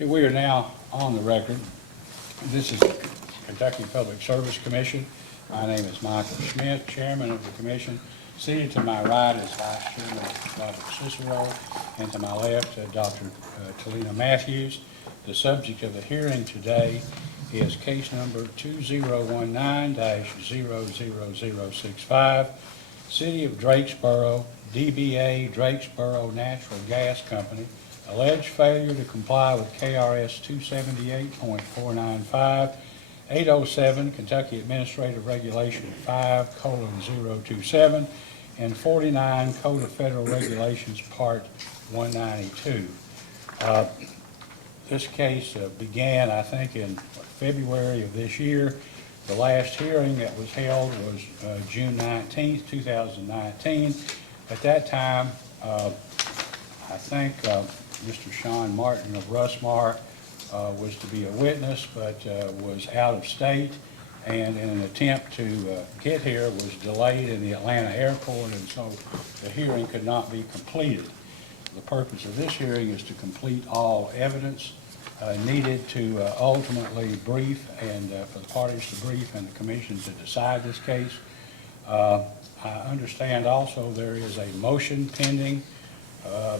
We are now on the record. This is the Kentucky Public Service Commission. My name is Michael Schmidt, Chairman of the Commission. Seated to my right is Vice Chairman Dr. Cicero, and to my left, Dr. Talina Matthews. The subject of the hearing today is case number 2019-00065, City of Drakesboro, DBA Drakesboro Natural Gas Company, alleged failure to comply with KRS 278.495, 807 Kentucky Administrative Regulation 5:027, and 49 Code of Federal Regulations Part 192. This case began, I think, in February of this year. The last hearing that was held was June 19th, 2019. At that time, I think Mr. Sean Martin of Russmar was to be a witness, but was out of state, and in an attempt to get here was delayed in the Atlanta airport, and so the hearing could not be completed. The purpose of this hearing is to complete all evidence needed to ultimately brief and for the parties to brief and the commission to decide this case. I understand also there is a motion pending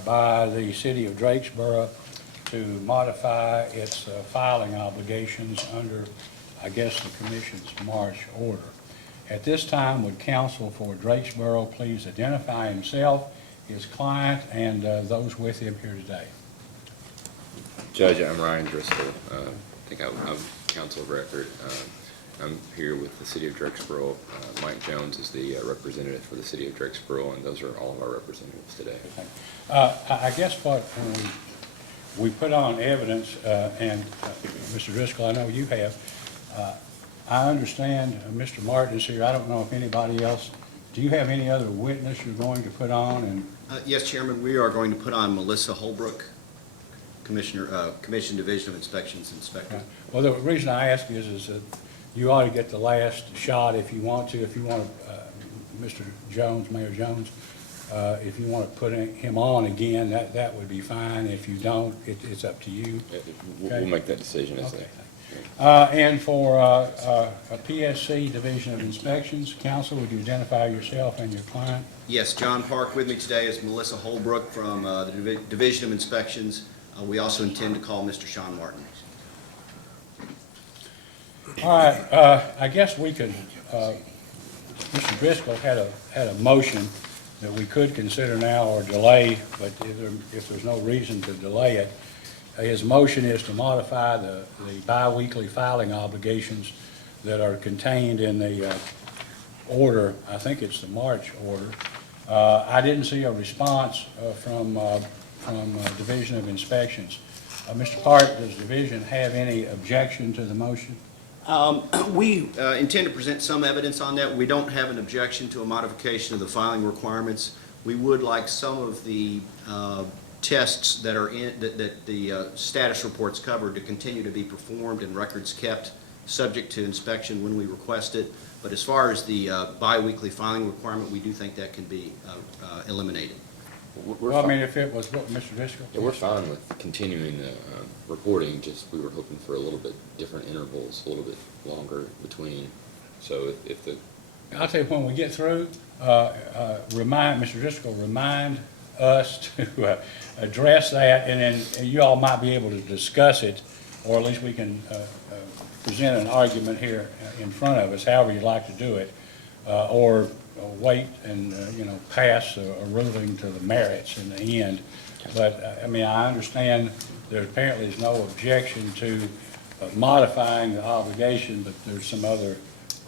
by the City of Drakesboro to modify its filing obligations under, I guess, the Commission's March order. At this time, would counsel for Drakesboro please identify himself, his client, and those with him here today? Judge, I'm Ryan Driscoll. I think I'm counsel of record. I'm here with the City of Drakesboro. Mike Jones is the representative for the City of Drakesboro, and those are all of our representatives today. I guess what we put on evidence, and Mr. Driscoll, I know you have, I understand Mr. Martin is here. I don't know if anybody else, do you have any other witness you're going to put on? And Yes, Chairman, we are going to put on Melissa Holbrook, Commission Division of Inspections Inspector. Well, the reason I ask is that you ought to get the last shot if you want to. If you want to, Mr. Jones, Mayor Jones, if you want to put him on again, that would be fine. If you don't, it's up to you. We'll make that decision as Okay. And for a PSC Division of Inspections, counsel, would you identify yourself and your client? Yes, John Park with me today is Melissa Holbrook from the Division of Inspections. We also intend to call Mr. Sean Martin. All right, I guess we could, Mr. Driscoll had a motion that we could consider now or delay, but if there's no reason to delay it, his motion is to modify the biweekly filing obligations that are contained in the order. I think it's the March order. I didn't see a response from Division of Inspections. Mr. Park, does Division have any objection to the motion? We intend to present some evidence on that. We don't have an objection to a modification of the filing requirements. We would like some of the tests that are that the status reports cover to continue to be performed and records kept subject to inspection when we request it. But as far as the biweekly filing requirement, we do think that can be eliminated. Well, I mean, if it was, what, Mr. Driscoll? Yeah, we're fine with continuing the reporting, just we were hoping for a little bit different intervals, a little bit longer between. So if the... I'll tell you, when we get through, Mr. Driscoll, remind us to address that, and then you all might be able to discuss it, or at least we can present an argument here in front of us, however you'd like to do it, or wait and, pass a ruling to the merits in the end. But, I mean, I understand there apparently is no objection to modifying the obligation, but there's some other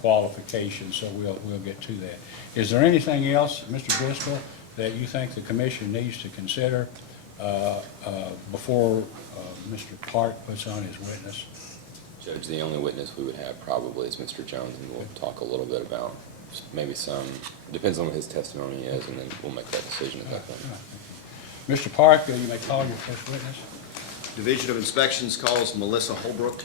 qualifications, so we'll get to that. Is there anything else, Mr. Driscoll, that you think the commission needs to consider before Mr. Park puts on his witness? Judge, the only witness we would have probably is Mr. Jones, and we'll talk a little bit about maybe some, depends on what his testimony is, and then we'll make that decision at that point. Mr. Park, you may call your first witness. Division of Inspections calls Melissa Holbrook.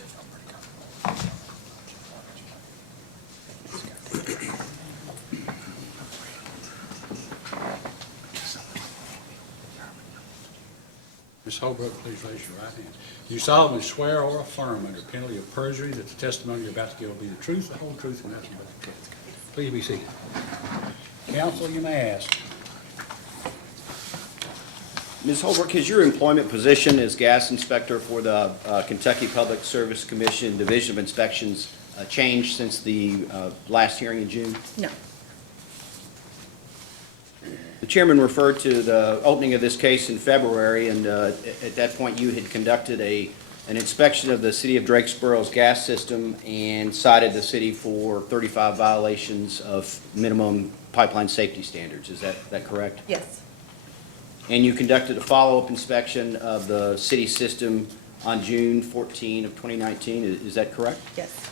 Ms. Holbrook, please raise your right hand. Do you solemnly swear or affirm under penalty of perjury that the testimony you're about to give will be the truth, the whole truth, and nothing but the truth? Please be seated. Counsel, you may ask. Ms. Holbrook, has your employment position as gas inspector for the Kentucky Public Service Commission Division of Inspections changed since the last hearing in June? No. The chairman referred to the opening of this case in February, and at that point, you had conducted an inspection of the city of Drakesboro's gas system and cited the city for 35 violations of minimum pipeline safety standards. Is that correct? Yes. And you conducted a follow-up inspection of the city system on June 14 of 2019. Is that correct? Yes.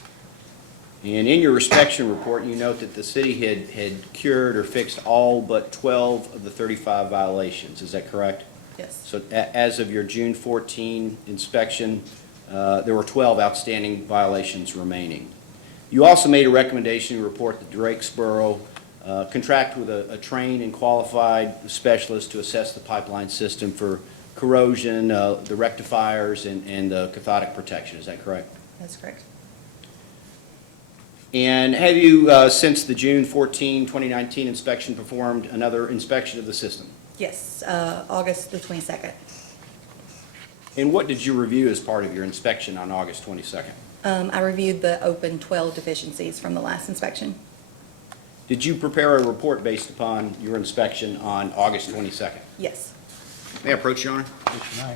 And in your inspection report, you note that the city had cured or fixed all but 12 of the 35 violations. Is that correct? Yes. So as of your June 14 inspection, there were 12 outstanding violations remaining. You also made a recommendation to report that Drakesboro contract with a trained and qualified specialist to assess the pipeline system for corrosion, the rectifiers, and the cathodic protection. Is that correct? That's correct. And have you, since the June 14, 2019 inspection, performed another inspection of the system? Yes, August the 22nd. And what did you review as part of your inspection on August 22nd? I reviewed the open 12 deficiencies from the last inspection. Did you prepare a report based upon your inspection on August 22nd? Yes. May I approach, Your Honor? Yes, you may.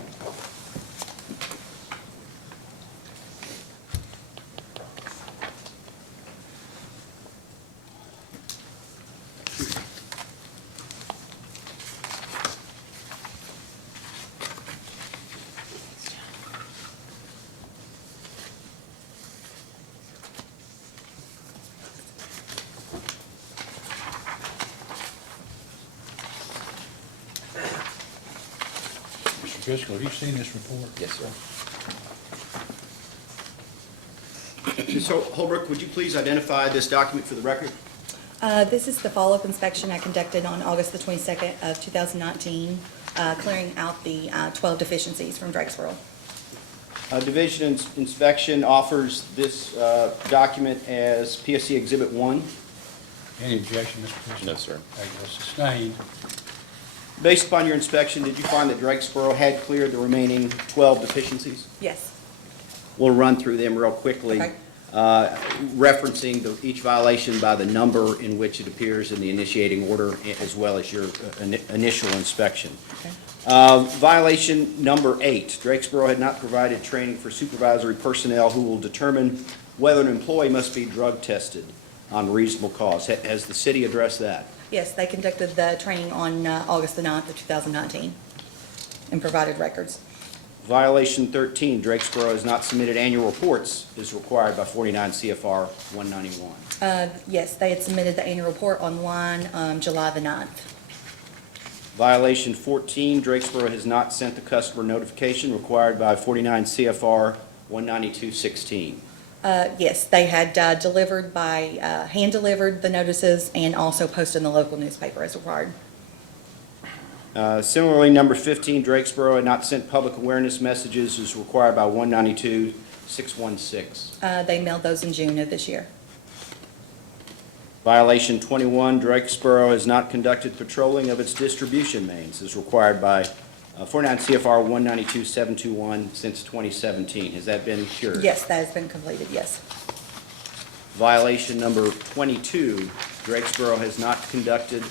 Mr. Driscoll, have you seen this report? Yes, sir. Ms. Holbrook, would you please identify this document for the record? This is the follow-up inspection I conducted on August the 22nd of 2019, clearing out the 12 deficiencies from Drakesboro. Division Inspection offers this document as PSC Exhibit 1. Any objection, Mr. Driscoll? No, sir. Thank you. Sustained. Based upon your inspection, did you find that Drakesboro had cleared the remaining 12 deficiencies? Yes. We'll run through them real quickly, Okay. referencing each violation by the number in which it appears in the initiating order, as well as your initial inspection. Okay. Violation number 8, Drakesboro had not provided training for supervisory personnel who will determine whether an employee must be drug tested on reasonable cause. Has the city addressed that? Yes, they conducted the training on August the 9th of 2019 and provided records. Violation 13, Drakesboro has not submitted annual reports as required by 49 CFR 191. Yes, they had submitted the annual report online July the 9th. Violation 14, Drakesboro has not sent the customer notification required by 49 CFR 192.16. Yes, they had delivered by, hand-delivered the notices and also posted in the local newspaper as required. Similarly, number 15, Drakesboro had not sent public awareness messages as required by 192.616. They mailed those in June of this year. Violation 21, Drakesboro has not conducted patrolling of its distribution mains as required by 49 CFR 192.721 since 2017. Has that been cured? Yes, that has been completed, yes. Violation number 22, Drakesboro has not conducted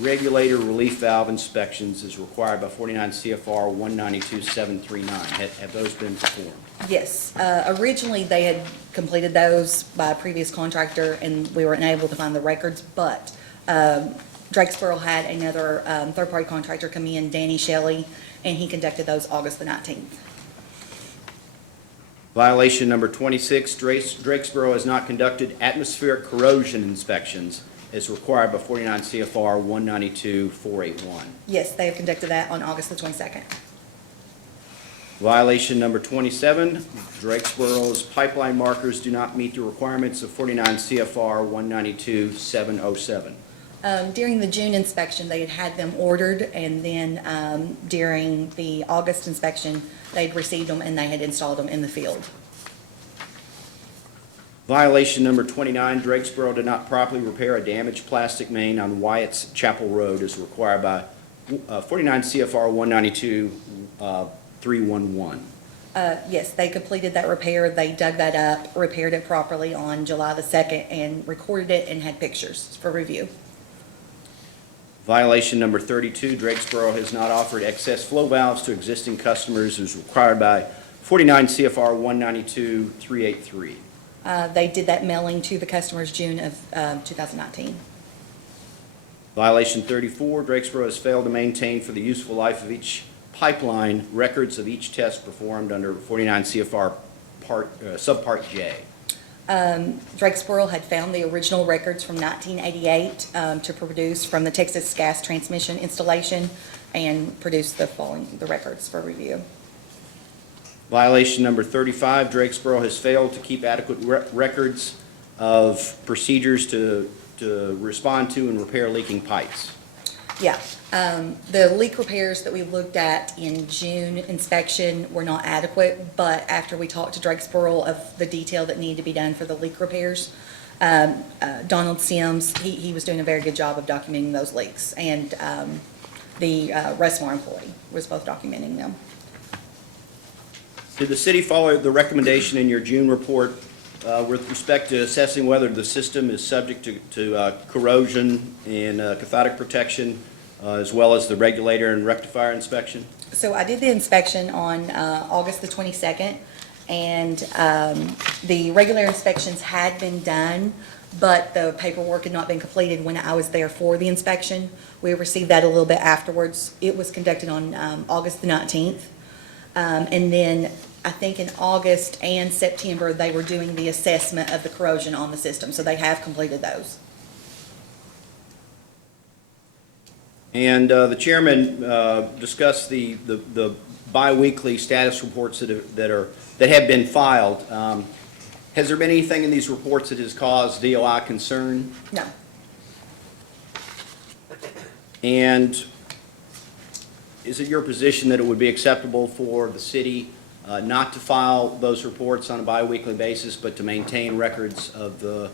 regulator relief valve inspections as required by 49 CFR 192.739. Have those been performed? Yes, originally they had completed those by a previous contractor and we were unable to find the records, but Drakesboro had another third-party contractor come in, Danny Shelley, and he conducted those August the 19th. Violation number 26, Drakesboro has not conducted atmospheric corrosion inspections as required by 49 CFR 192.481. Yes, they have conducted that on August the 22nd. Violation number 27, Drakesboro's pipeline markers do not meet the requirements of 49 CFR 192.707. During the June inspection, they had them ordered, and then during the August inspection, they'd received them and they had installed them in the field. Violation number 29, Drakesboro did not properly repair a damaged plastic main on Wyatt's Chapel Road as required by 49 CFR 192-311. Yes, they completed that repair. They dug that up, repaired it properly on July the 2nd, and recorded it and had pictures for review. Violation number 32, Drakesboro has not offered excess flow valves to existing customers as required by 49 CFR 192-383. They did that mailing to the customers June of 2019. Violation 34, Drakesboro has failed to maintain for the useful life of each pipeline records of each test performed under 49 CFR Subpart J. Drakesboro had found the original records from 1988 to produce from the Texas gas transmission installation and produced the records for review. Violation number 35, Drakesboro has failed to keep adequate records of procedures to respond to and repair leaking pipes. Yeah, the leak repairs that we looked at in June inspection were not adequate, but after we talked to Drakesboro of the detail that needed to be done for the leak repairs, Donald Sims, he was doing a very good job of documenting those leaks, and the Restmar employee was both documenting them. Did the city follow the recommendation in your June report with respect to assessing whether the system is subject to corrosion and cathodic protection, as well as the regulator and rectifier inspection? So I did the inspection on August the 22nd, and the regular inspections had been done, but the paperwork had not been completed when I was there for the inspection. We received that a little bit afterwards. It was conducted on August the 19th. And then I think in August and September, they were doing the assessment of the corrosion on the system, so they have completed those. And the chairman discussed the biweekly status reports that have been filed. Has there been anything in these reports that has caused DOI concern? No. And is it your position that it would be acceptable for the city not to file those reports on a biweekly basis, but to maintain records of the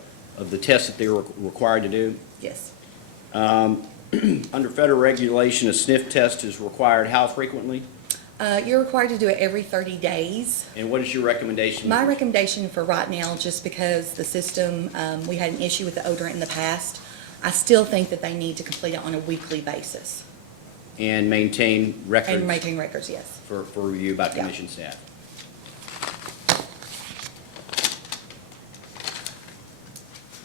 tests that they were required to do? Yes. Under federal regulation, a sniff test is required how frequently? You're required to do it every 30 days. And what is your recommendation? My recommendation for right now, just because the system, we had an issue with the odorant in the past, I still think that they need to complete it on a weekly basis. And maintain records? And maintain records, yes. For review by Yeah. commission staff.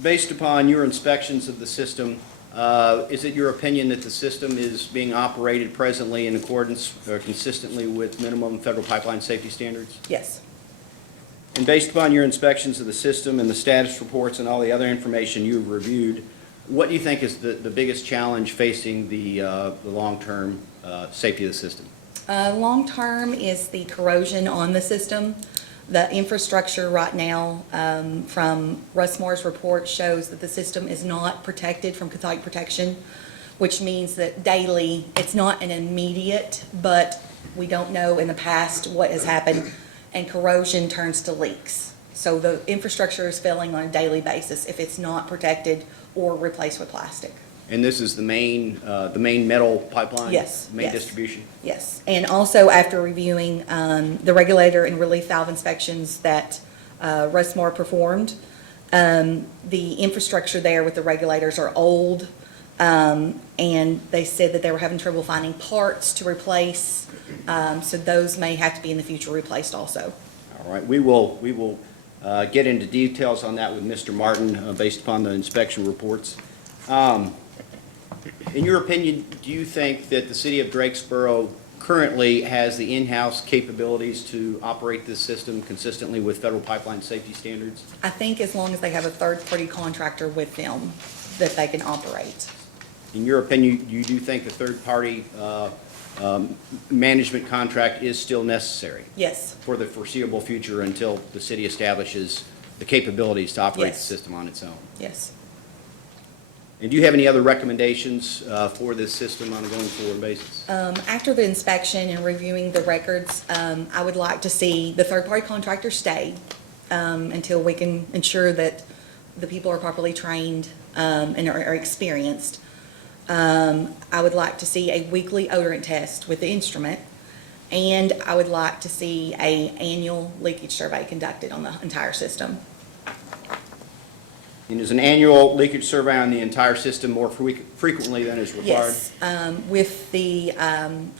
Based upon your inspections of the system, is it your opinion that the system is being operated presently in accordance or consistently with minimum federal pipeline safety standards? Yes. And based upon your inspections of the system and the status reports and all the other information you've reviewed, what do you think is the biggest challenge facing the long-term safety of the system? Long-term is the corrosion on the system. The infrastructure right now, from Restmar's report, shows that the system is not protected from cathodic protection, which means that daily, it's not an immediate, but we don't know in the past what has happened, and corrosion turns to leaks. So the infrastructure is failing on a daily basis if it's not protected or replaced with plastic. And this is the main metal pipeline? Yes, Main yes. distribution? Yes, and also after reviewing the regulator and relief valve inspections that Restmar performed, the infrastructure there with the regulators are old, and they said that they were having trouble finding parts to replace, so those may have to be in the future replaced also. All right, we will get into details on that with Mr. Martin based upon the inspection reports. In your opinion, do you think that the city of Drakesboro currently has the in-house capabilities to operate this system consistently with federal pipeline safety standards? I think as long as they have a third-party contractor with them, that they can operate. In your opinion, you do think the third-party management contract is still necessary Yes, for the foreseeable future until the city establishes the capabilities to operate the Yes. system on its own? yes. And do you have any other recommendations for this system on a going forward basis? After the inspection and reviewing the records, I would like to see the third-party contractor stay until we can ensure that the people are properly trained and are experienced. I would like to see a weekly odorant test with the instrument, and I would like to see an annual leakage survey conducted on the entire system. And is an annual leakage survey on the entire system more frequently than is required? Yes, with the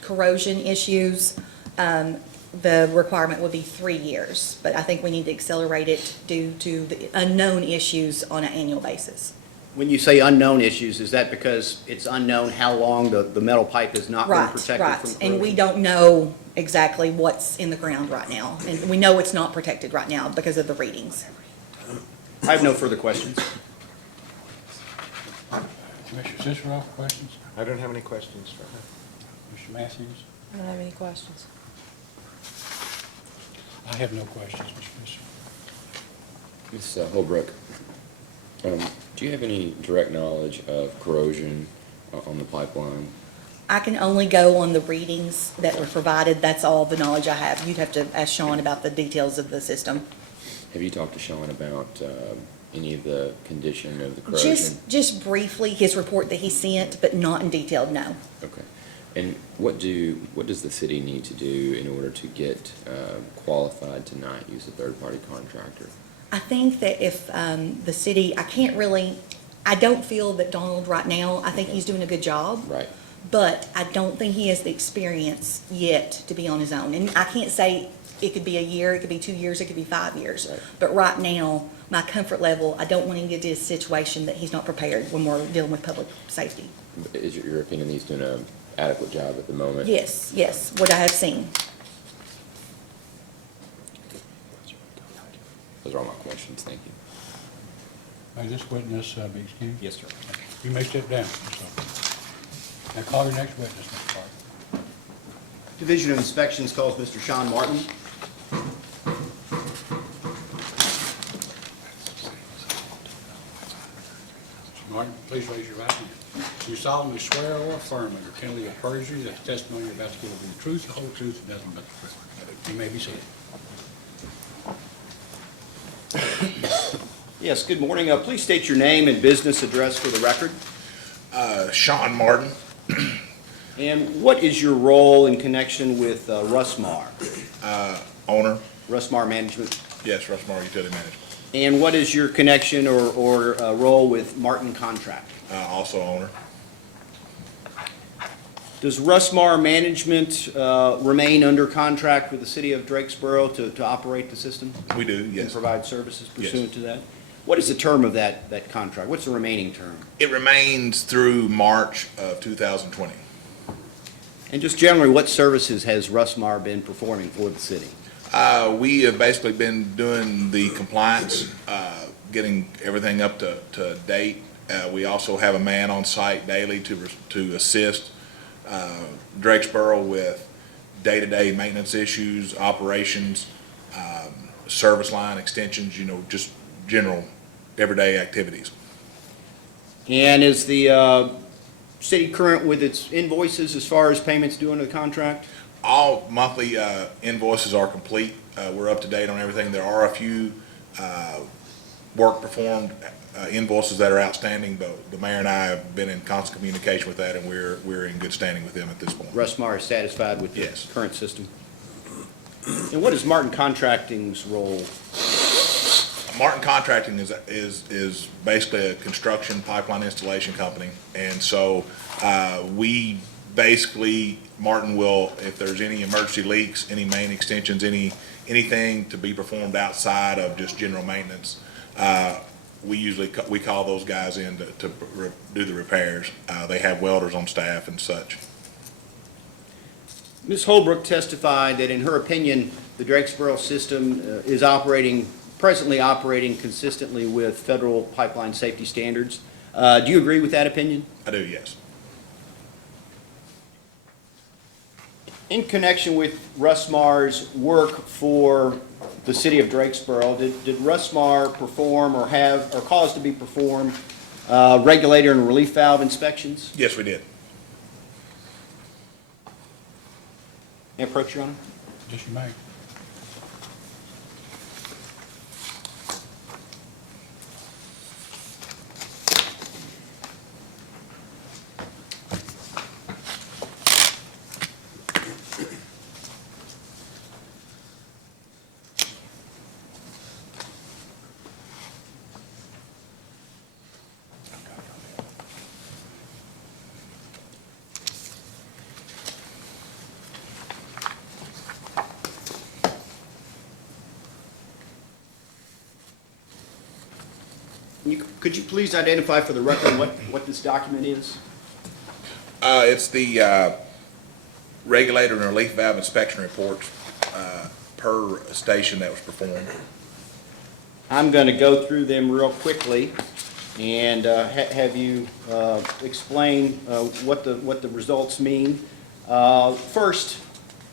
corrosion issues, the requirement would be 3 years, but I think we need to accelerate it due to the unknown issues on an annual basis. When you say unknown issues, is that because it's unknown how long the metal pipe has not been protected from corrosion? Right, and we don't know exactly what's in the ground right now, and we know it's not protected right now because of the readings. I have no further questions. Commissioner Cicero, questions? I don't have any questions for her. Mr. Matthews? I don't have any questions. I have no questions, Mr. Cicero. Ms. Holbrook, do you have any direct knowledge of corrosion on the pipeline? I can only go on the readings that were provided, that's all the knowledge I have. You'd have to ask Sean about the details of the system. Have you talked to Sean about any of the condition of the corrosion? Just briefly, his report that he sent, but not in detail, no. Okay. And what does the city need to do in order to get qualified to not use a third-party contractor? I think that if the city, I don't feel that Donald right now, I think he's doing a good job. Right. But I don't think he has the experience yet to be on his own. And I can't say it could be a year, it could be 2 years, it could be 5 years. Right. But right now, my comfort level, I don't want him to get to a situation that he's not prepared when we're dealing with public safety. Is it your opinion he's doing an adequate job at the moment? Yes, what I have seen. Those are all my questions. Thank you. May this witness be excused? Yes, sir. You may step down. Now call your next witness, Mr. Clark. Division of Inspections calls Mr. Sean Martin. Mr. Martin, please raise your right hand. Do you solemnly swear or affirm under penalty of perjury that the testimony you're about to give will be the truth, the whole truth, and nothing but the truth? You may be seated. Yes, good morning. Please state your name and business address for the record. Sean Martin, And what is your role in connection with Rusmar? owner. Rusmar Management? Yes, Rushmore Utility Management. And what is your connection or role with Martin Contract? Also owner. Does Rusmar Management remain under contract with the city of Drakesboro to operate the system? We do, And yes. provide services Yes. pursuant to that? What is the term of that contract? What's the remaining term? It remains through March of 2020. And just generally, what services has Rusmar been performing for the city? We have basically been doing the compliance, getting everything up to date. We also have a man on site daily to assist Drakesboro with day-to-day maintenance issues, operations, service line extensions, just general everyday activities. And is the city current with its invoices as far as payments due under the contract? All monthly invoices are complete. We're up to date on everything. There are a few work performed invoices that are outstanding, but the mayor and I have been in constant communication with that, and we're in good standing with them at this point. Rusmar is satisfied with the Yes. current system? And what is Martin Contracting's role? Martin Contracting is basically a construction pipeline installation company, and so we basically, Martin will, if there's any emergency leaks, any main extensions, anything to be performed outside of just general maintenance, we call those guys in to do the repairs. They have welders on staff and such. Ms. Holbrook testified that in her opinion, the Drakesboro system is presently operating consistently with federal pipeline safety standards. Do you agree with that opinion? I do, yes. In connection with Rusmar's work for the city of Drakesboro, did Rusmar perform or cause to be performed Regulator and relief valve inspections. Yes, we did. May I approach, Your Honor? Yes, you may. Could you please identify for the record what this document is? It's the regulator and relief valve inspection reports per station that was performed. I'm going to go through them real quickly and have you explain what the results mean. First,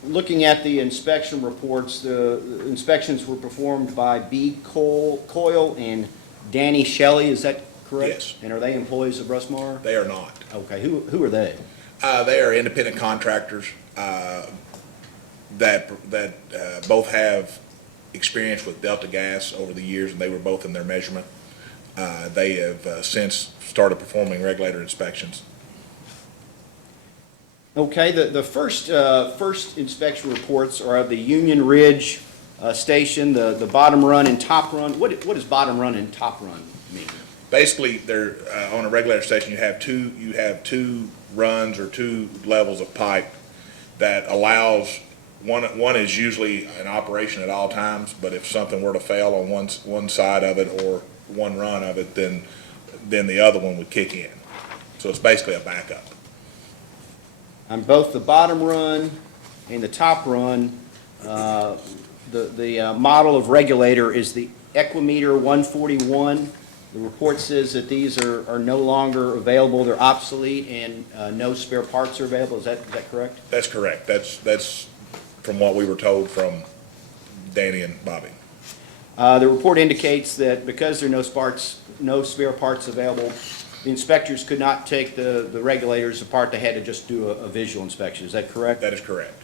looking at the inspection reports, the inspections were performed by B. Coyle and Danny Shelley, is that correct? Yes. And are they employees of Russmar? They are not. Okay, who are they? They are independent contractors that both have experience with Delta Gas over the years, and they were both in their measurement. They have since started performing regulator inspections. Okay, the first inspection reports are of the Union Ridge station, the bottom run and top run. What does bottom run and top run mean? Basically, they're on a regulator station. You have two runs or two levels of pipe that allows one is usually in operation at all times. But if something were to fail on one side of it or one run of it, then the other one would kick in. So it's basically a backup. On both the bottom run and the top run, the model of regulator is the Equimeter 141. The report says that these are no longer available, they're obsolete, and no spare parts are available. Is that correct? That's correct. That's from what we were told from Danny and Bobby. The report indicates that because there are no spare parts available, the inspectors could not take the regulators apart. They had to just do a visual inspection. Is that correct? That is correct.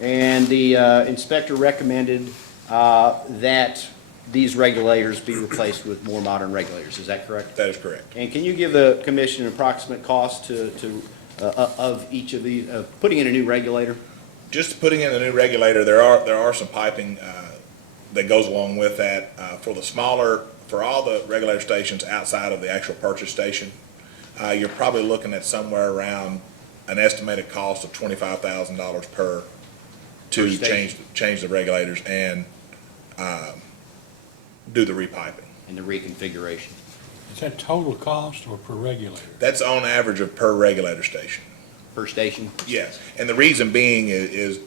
And the inspector recommended that these regulators be replaced with more modern regulators. Is that correct? That is correct. And can you give the commission an approximate cost of each of these, putting in a new regulator? Just putting in a new regulator, there are some piping that goes along with that. For all the regulator stations outside of the actual purchase station, you're probably looking at somewhere around an estimated cost of $25,000 per to change the regulators and do the repiping. And the reconfiguration? Is that total cost or per regulator? That's on average of per regulator station. Per station? Yes, and the reason being is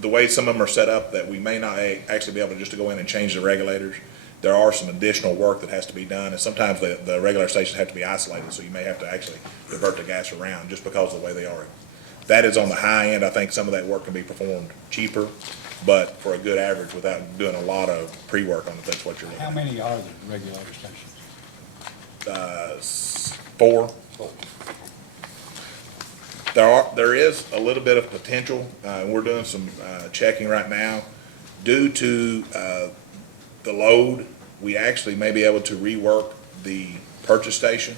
the way some of them are set up, that we may not actually be able to just to go in and change the regulators. There are some additional work that has to be done, and sometimes the regulator stations have to be isolated, so you may have to actually divert the gas around just because of the way they are. That is on the high end. I think some of that work can be performed cheaper, but for a good average without doing a lot of pre-work on it, that's what you're looking How at. many are the regulator stations? 4. There is a little bit of potential, we're doing some checking right now. Due to the load, we actually may be able to rework the purchase station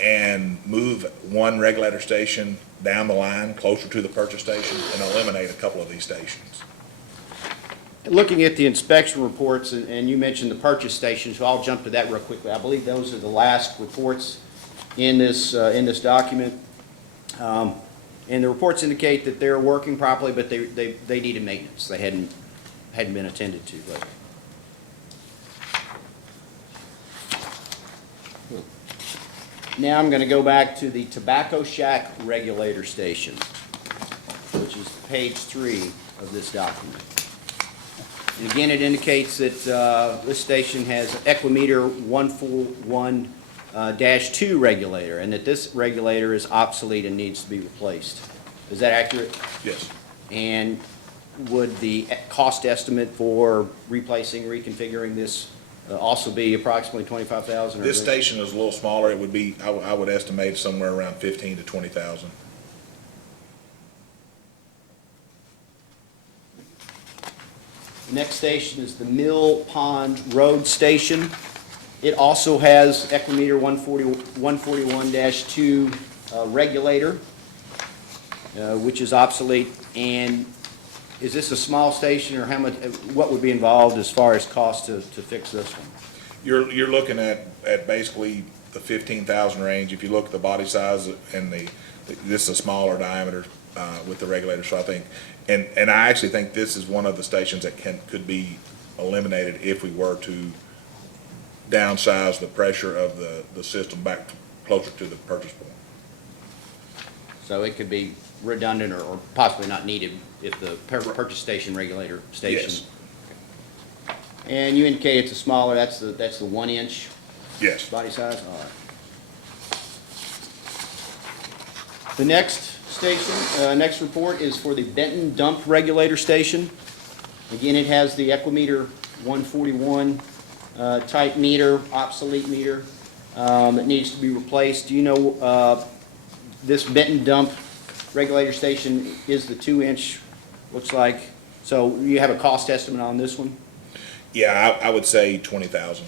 and move one regulator station down the line closer to the purchase station and eliminate a couple of these stations. Looking at the inspection reports, and you mentioned the purchase stations, so I'll jump to that real quickly. I believe those are the last reports in this document. And the reports indicate that they're working properly, but they needed maintenance. They hadn't been attended to lately. Now I'm going to go back to the Tobacco Shack regulator station, which is page 3 of this document. And again, it indicates that this station has Equimeter 141-2 regulator, and that this regulator is obsolete and needs to be replaced. Is that accurate? Yes. And would the cost estimate for replacing, reconfiguring this also be approximately 25,000? This station is a little smaller. It would be, I would estimate somewhere around 15 to 20,000. Next station is the Mill Pond Road Station. It also has Equimeter 141-2 regulator, which is obsolete. And is this a small station, or how much, what would be involved as far as cost to fix this one? You're looking at basically the 15,000 range. If you look at the body size and this is a smaller diameter with the regulator, so I think, and I actually think this is one of the stations that could be eliminated if we were to downsize the pressure of the system back closer to the purchase point. So it could be redundant or possibly not needed if the purchase station regulator station. Yes. And you indicate it's a smaller, that's the 1-inch Yes. body size? All right. The next station, next report is for the Benton Dump Regulator Station. Again, it has the Equimeter 141 type meter, obsolete meter. It needs to be replaced. Do you know this Benton Dump Regulator Station is the 2-inch, looks like. So you have a cost estimate on this one? Yeah, I would say 20,000.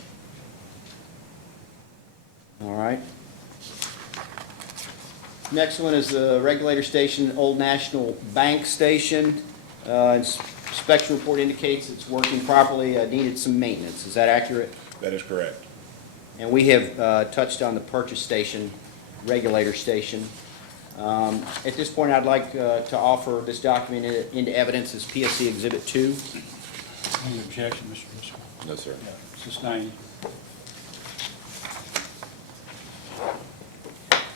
All right. Next one is the regulator station, Old National Bank Station. Inspection report indicates it's working properly, needed some maintenance. Is that accurate? That is correct. And we have touched on the purchase station, regulator station. At this point, I'd like to offer this document into evidence as PSC Exhibit 2. Any objection, Mr. Driscoll? No, sir. Sustained.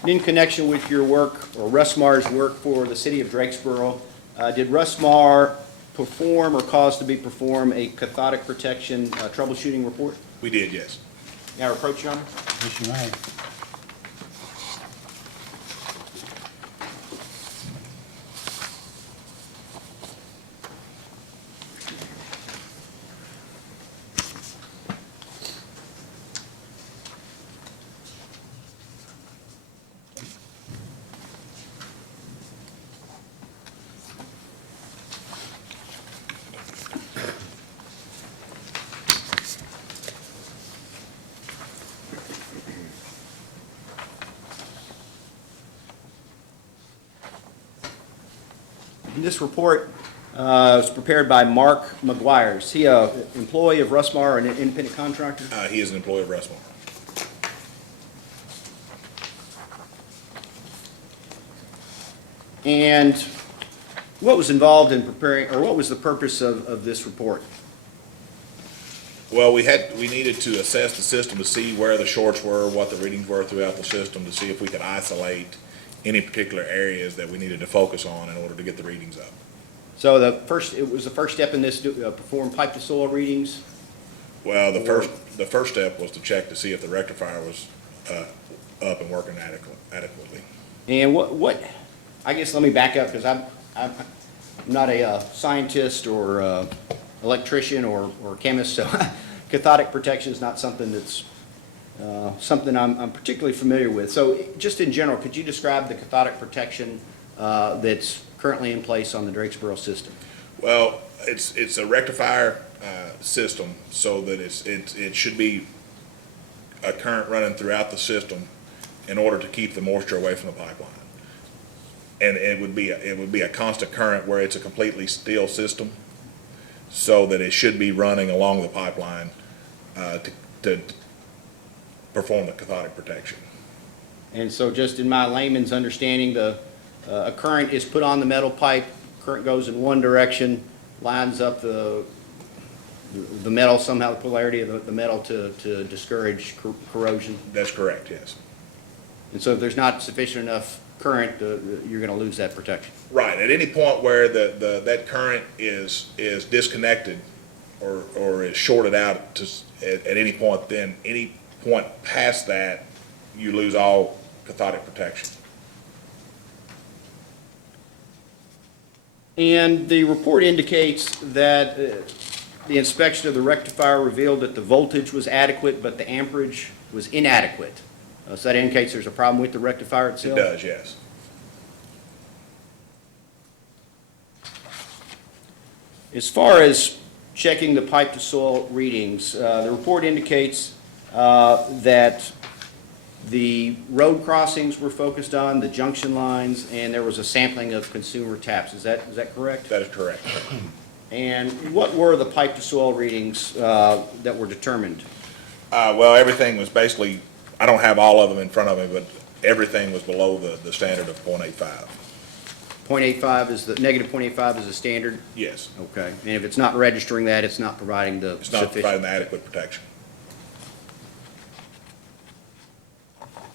In connection with your work, or Rusmar's work for the city of Drakesboro, did Rusmar perform or cause to be performed a cathodic protection troubleshooting report? We did, yes. May I approach, Your Honor? Yes, you may. This report was prepared by Mark McGuire. Is he an employee of Rusmar or an independent contractor? He is an employee of Rusmar. And what was involved in preparing, or what was the purpose of this report? Well, we needed to assess the system to see where the shorts were, what the readings were throughout the system, to see if we could isolate any particular areas that we needed to focus on in order to get the readings up. So it was the first step in this, perform pipe to soil readings? Well, the first step was to check to see if the rectifier was up and working adequately. And what, I guess let me back up, because I'm not a scientist or electrician or chemist, so cathodic protection is not something that's something I'm particularly familiar with. So just in general, could you describe the cathodic protection that's currently in place on the Drakesboro system? Well, it's a rectifier system, so that it should be a current running throughout the system in order to keep the moisture away from the pipeline. And it would be a constant current where it's a completely steel system, so that it should be running along the pipeline to perform the cathodic protection. And so just in my layman's understanding, a current is put on the metal pipe, current goes in one direction, lines up the metal, somehow the polarity of the metal to discourage corrosion. That's correct, yes. And so if there's not sufficient enough current, you're going to lose that protection. Right, at any point where that current is disconnected or is shorted out at any point, then any point past that, you lose all cathodic protection. And the report indicates that The inspection of the rectifier revealed that the voltage was adequate, but the amperage was inadequate. So that indicates there's a problem with the rectifier It itself? does, yes. As far as checking the pipe-to-soil readings, the report indicates that the road crossings were focused on, the junction lines, and there was a sampling of consumer taps. Is that correct? That is correct. And what were the pipe-to-soil readings that were determined? Well, everything was basically, I don't have all of them in front of me, but everything was below the standard of .85. .85 is the, negative .85 is the standard? Yes. Okay. And if it's not registering that, it's not providing the It's not sufficient? providing the adequate protection.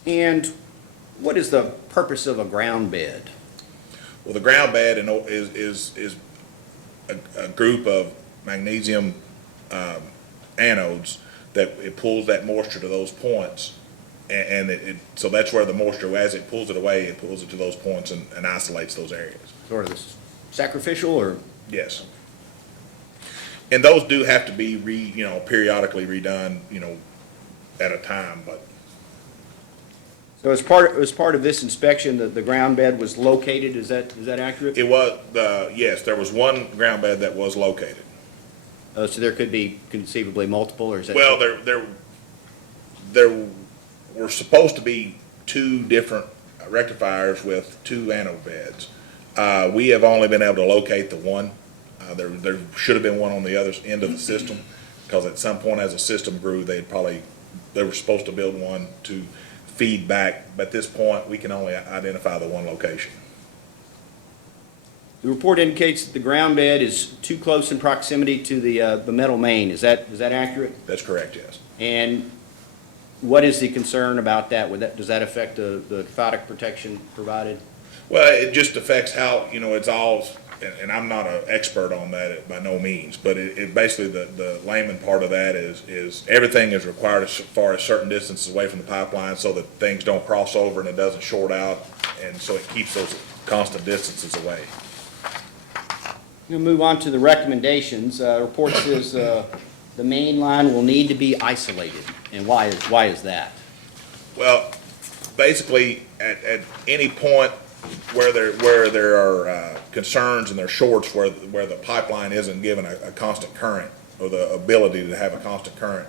And what is the purpose of a ground bed? Well, the ground bed is a group of magnesium anodes that it pulls that moisture to those points, and so that's where the moisture, as it pulls it away, it pulls it to those points and isolates those areas. Sort of this sacrificial, or? Yes. And those do have to be periodically redone, at a time, but So as part of this inspection, the ground bed was located, is that accurate? it was, yes, there was one ground bed that was located. So there could be conceivably multiple, or is that? Well, there were supposed to be two different rectifiers with two anode beds. We have only been able to locate the one. There should have been one on the other end of the system, because at some point as the system grew, they were supposed to build one to feed back, but at this point, we can only identify the one location. The report indicates that the ground bed is too close in proximity to the metal main. Is that accurate? That's correct, yes. And what is the concern about that? Does that affect the cathodic protection provided? Well, it just affects how, it's all, and I'm not an expert on that by no means, but it basically, the layman part of that is everything is required as far as certain distances away from the pipeline so that things don't cross over and it doesn't short out, and so it keeps those constant distances away. We'll move on to the recommendations. Report says the main line will need to be isolated. And why is that? Well, basically, at any point where there are concerns and there are shorts where the pipeline isn't given a constant current, or the ability to have a constant current,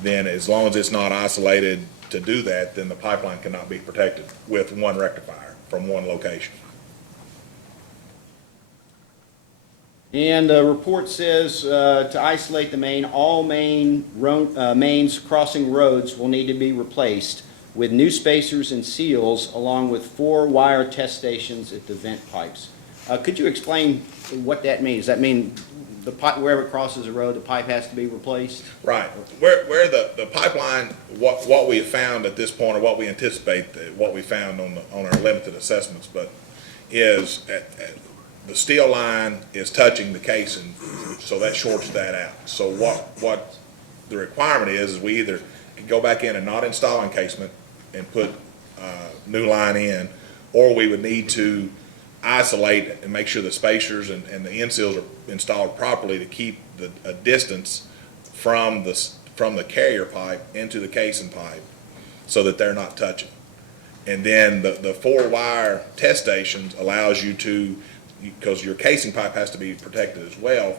then as long as it's not isolated to do that, then the pipeline cannot be protected with one rectifier from one location. And the report says to isolate the main, all mains crossing roads will need to be replaced with new spacers and seals, along with 4 wire test stations at the vent pipes. Could you explain what that means? Does that mean the pipe, wherever it crosses the road, the pipe has to be replaced? Right. Where the pipeline, what we have found at this point, or what we anticipate, what we found on our limited assessments, but is the steel line is touching the casing, so that shorts that out. So what the requirement is we either can go back in and not install encasement and put new line in, or we would need to isolate and make sure the spacers and the end seals are installed properly to keep a distance from the carrier pipe into the casing pipe so that they're not touching. And then the 4 wire test stations allows you to, because your casing pipe has to be protected as well.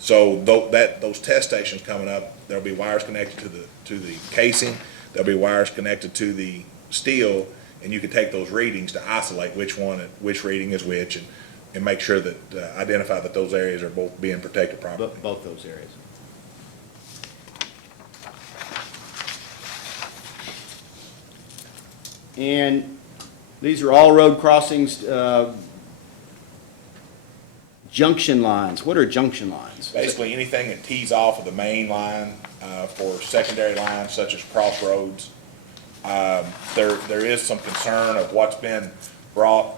So those test stations coming up, there'll be wires connected to the casing, there'll be wires connected to the steel, and you can take those readings to isolate which reading is which, and make sure that, identify that those areas are both being protected properly. Both those areas. And these are all road crossings, junction lines. What are junction lines? Basically, anything that tees off of the main line for secondary lines such as crossroads. There is some concern of what's been brought,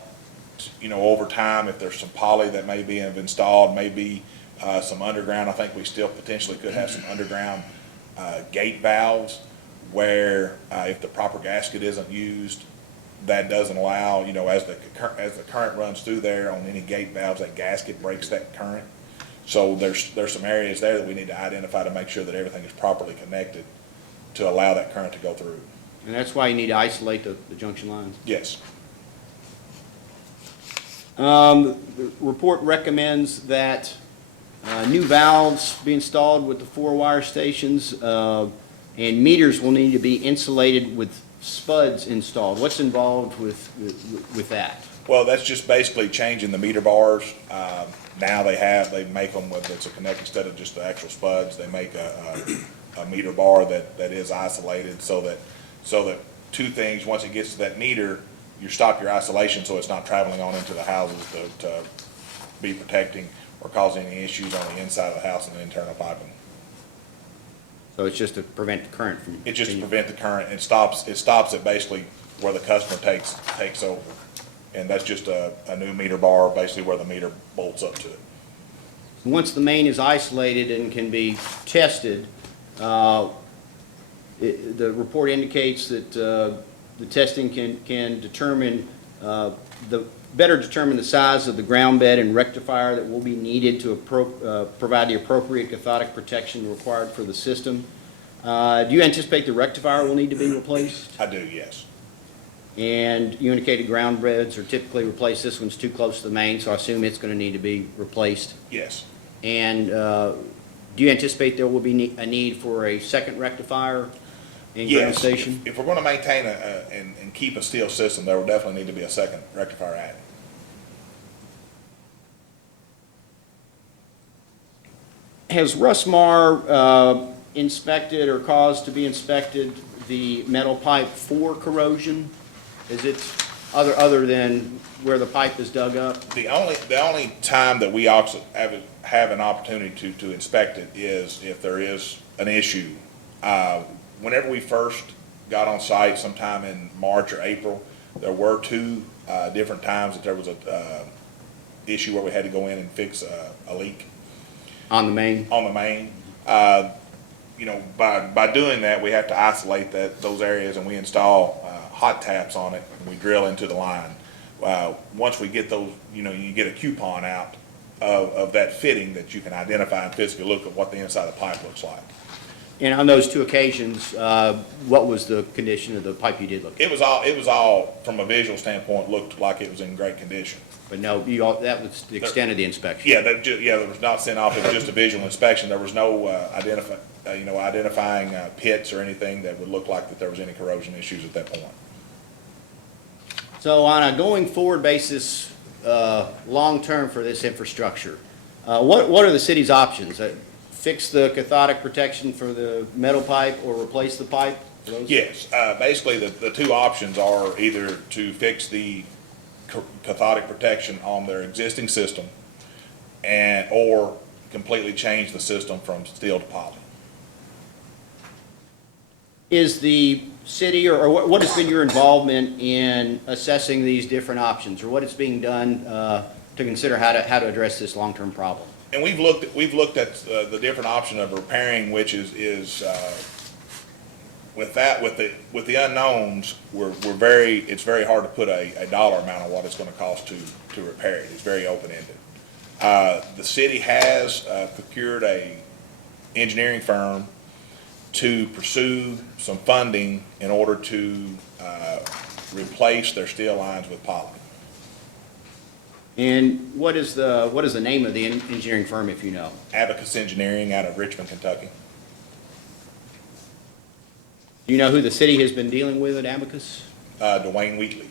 over time, if there's some poly that may be installed, maybe some underground. I think we still potentially could have some underground gate valves where if the proper gasket isn't used, that doesn't allow, as the current runs through there on any gate valves, that gasket breaks that current. So there's some areas there that we need to identify to make sure that everything is properly connected to allow that current to go through. And that's why you need to isolate the junction lines. Yes. The report recommends that new valves be installed with the 4 wire stations, and meters will need to be insulated with spuds installed. What's involved with that? Well, that's just basically changing the meter bars. Now they make them with, it's a connect, instead of just the actual spuds, they make a meter bar that is isolated so that two things, once it gets to that meter, you stop your isolation so it's not traveling on into the houses to be protecting or causing any issues on the inside of the house and the internal piping. So it's just to prevent the current from. It's just to prevent the current, it stops it basically where the customer takes over. And that's just a new meter bar, basically where the meter bolts up to it. Once the main is isolated and can be tested, the report indicates that the testing can determine, better determine the size of the ground bed and rectifier that will be needed to provide the appropriate cathodic protection required for the system. Do you anticipate the rectifier will need to be replaced? I do, yes. And you indicated ground beds are typically replaced. This one's too close to the main, so I assume it's going to need to be replaced. Yes. And do you anticipate there will be a need for a second rectifier in ground Yes, station? if we're going to maintain and keep a steel system, there will definitely need to be a second rectifier added. Has Rusmar inspected or caused to be inspected the metal pipe for corrosion? Is it other than where the pipe is dug up? The only time that we also have an opportunity to inspect it is if there is an issue. Whenever we first got on site sometime in March or April, there were 2 different times that there was a issue where we had to go in and fix a leak On the main? on the main. You know, by doing that, we have to isolate those areas, and we install hot taps on it, and we drill into the line. Once we get those, you know, you get a coupon out of that fitting that you can identify and physically look at what the inside of the pipe looks like. And on those 2 occasions, what was the condition of the pipe you did look at? It was all, from a visual standpoint, looked like it was in great condition. But no, that was the extent of the inspection? Yeah, there was not sent off, it was just a visual inspection. There was no identifying pits or anything that would look like that there was any corrosion issues at that point. So on a going forward basis, long-term for this infrastructure, what are the city's options? Fix the cathodic protection for the metal pipe or replace the pipe? Yes, basically the 2 options are either to fix the cathodic protection on their existing system or completely change the system from steel to poly. Is the city, or what has been your involvement in assessing these different options, or what is being done to consider how to address this long-term problem? And we've looked at the different option of repairing, which is with the unknowns, it's very hard to put a dollar amount on what it's going to cost to repair it. It's very open-ended. The city has procured a engineering firm to pursue some funding in order to replace their steel lines with poly. And what is the name of the engineering firm, if you know? Abacus Engineering out of Richmond, Kentucky. Do you know who the city has been dealing with at Abacus? Dwayne Wheatley.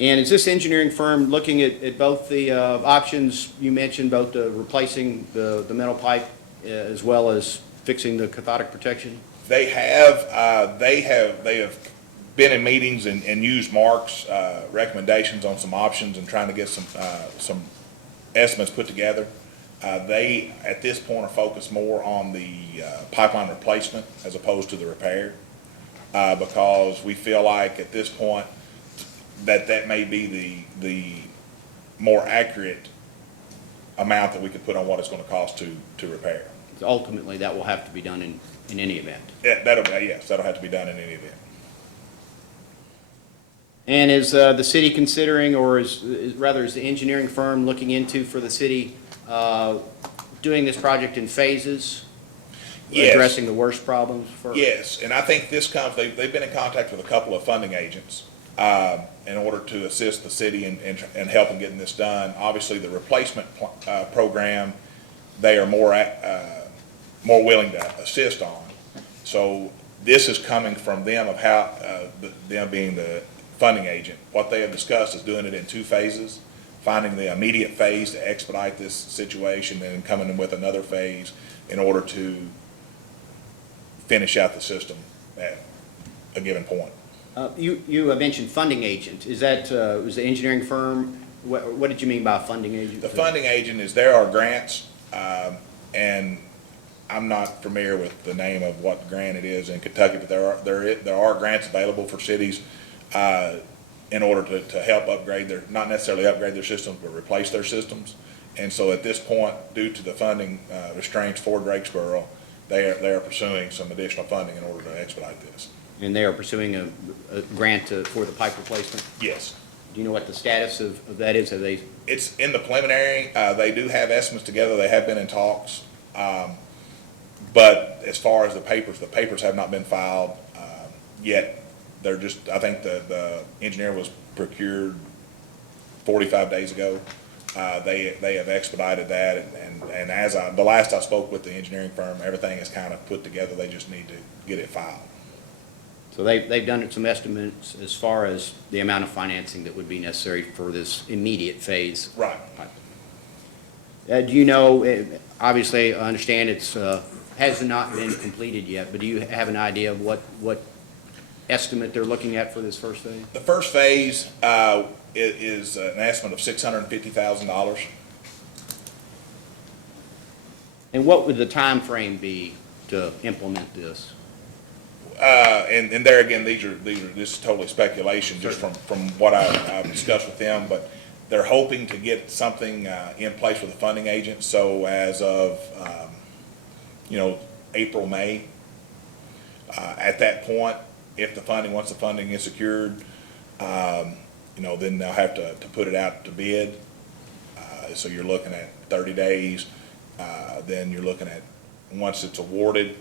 And is this engineering firm looking at both the options you mentioned, both replacing the metal pipe as well as fixing the cathodic protection? They have been in meetings and used Mark's recommendations on some options and trying to get some estimates put together. They, at this point, are focused more on the pipeline replacement as opposed to the repair, because we feel like at this point that may be the more accurate amount that we could put on what it's going to cost to repair. Ultimately, that will have to be done in any event. Yeah, that'll have to be done in any event. And is the city considering, or is the engineering firm looking into for the city doing this project in phases? Yes. Addressing the worst problems first? Yes, and I think this comes, they've been in contact with a couple of funding agents in order to assist the city and help in getting this done. Obviously, the replacement program, they are more willing to assist on. So this is coming from them of how, them being the funding agent. What they have discussed is doing it in 2 phases, finding the immediate phase to expedite this situation, and then coming in with another phase in order to finish out the system at a given point. You mentioned funding agent. Is that, was the engineering firm, what did you mean by a funding agent? The funding agent is, there are grants, and I'm not familiar with the name of what grant it is in Kentucky, but there are grants available for cities in order to help upgrade not necessarily upgrade their systems, but replace their systems. And so at this point, due to the funding restraints for Drakesboro, they are pursuing some additional funding in order to expedite this. And they are pursuing a grant for the pipe replacement? Yes. Do you know what the status of that is? Have they? It's in the preliminary. They do have estimates together. They have been in talks. But as far as the papers have not been filed yet. They're just, I think the engineer was procured 45 days ago. They have expedited that, and as the last I spoke with the engineering firm, everything is kind of put together. They just need to get it filed. So they've done some estimates as far as the amount of financing that would be necessary for this immediate phase. Right. Do you know, obviously, I understand it's, has not been completed yet, but do you have an idea of what estimate they're looking at for this first phase? The first phase is an estimate of $650,000. And what would the time frame be to implement this? And there again, this is totally speculation, just from what I've discussed with them, but they're hoping to get something in place with a funding agent. So as of April, May, at that point, if once the funding is secured, then they'll have to put it out to bid. So you're looking at 30 days. Then you're looking at, once it's awarded,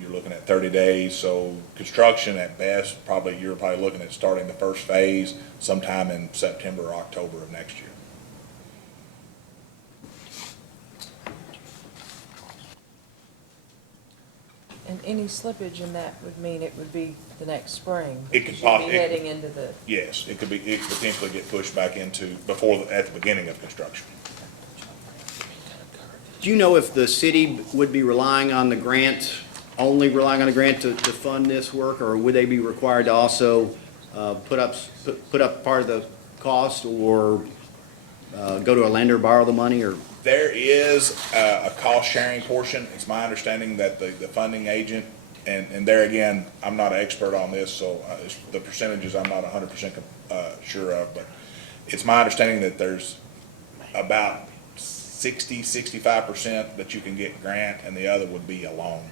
you're looking at 30 days. So construction at best, you're probably looking at starting the first phase sometime in September or October of next year. And any slippage in that would mean it would be the next spring. It could You'd be it- heading into the, Yes, it could potentially get pushed back into at the beginning of construction. Do you know if the city would be relying on the grant, only relying on the grant to fund this work, or would they be required to also put up part of the cost, or go to a lender, borrow the money, or? There is a cost-sharing portion. It's my understanding that the funding agent, and there again, I'm not an expert on this, so the percentages I'm not 100% sure of, but it's my understanding that there's about 65% that you can get grant, and the other would be a loan.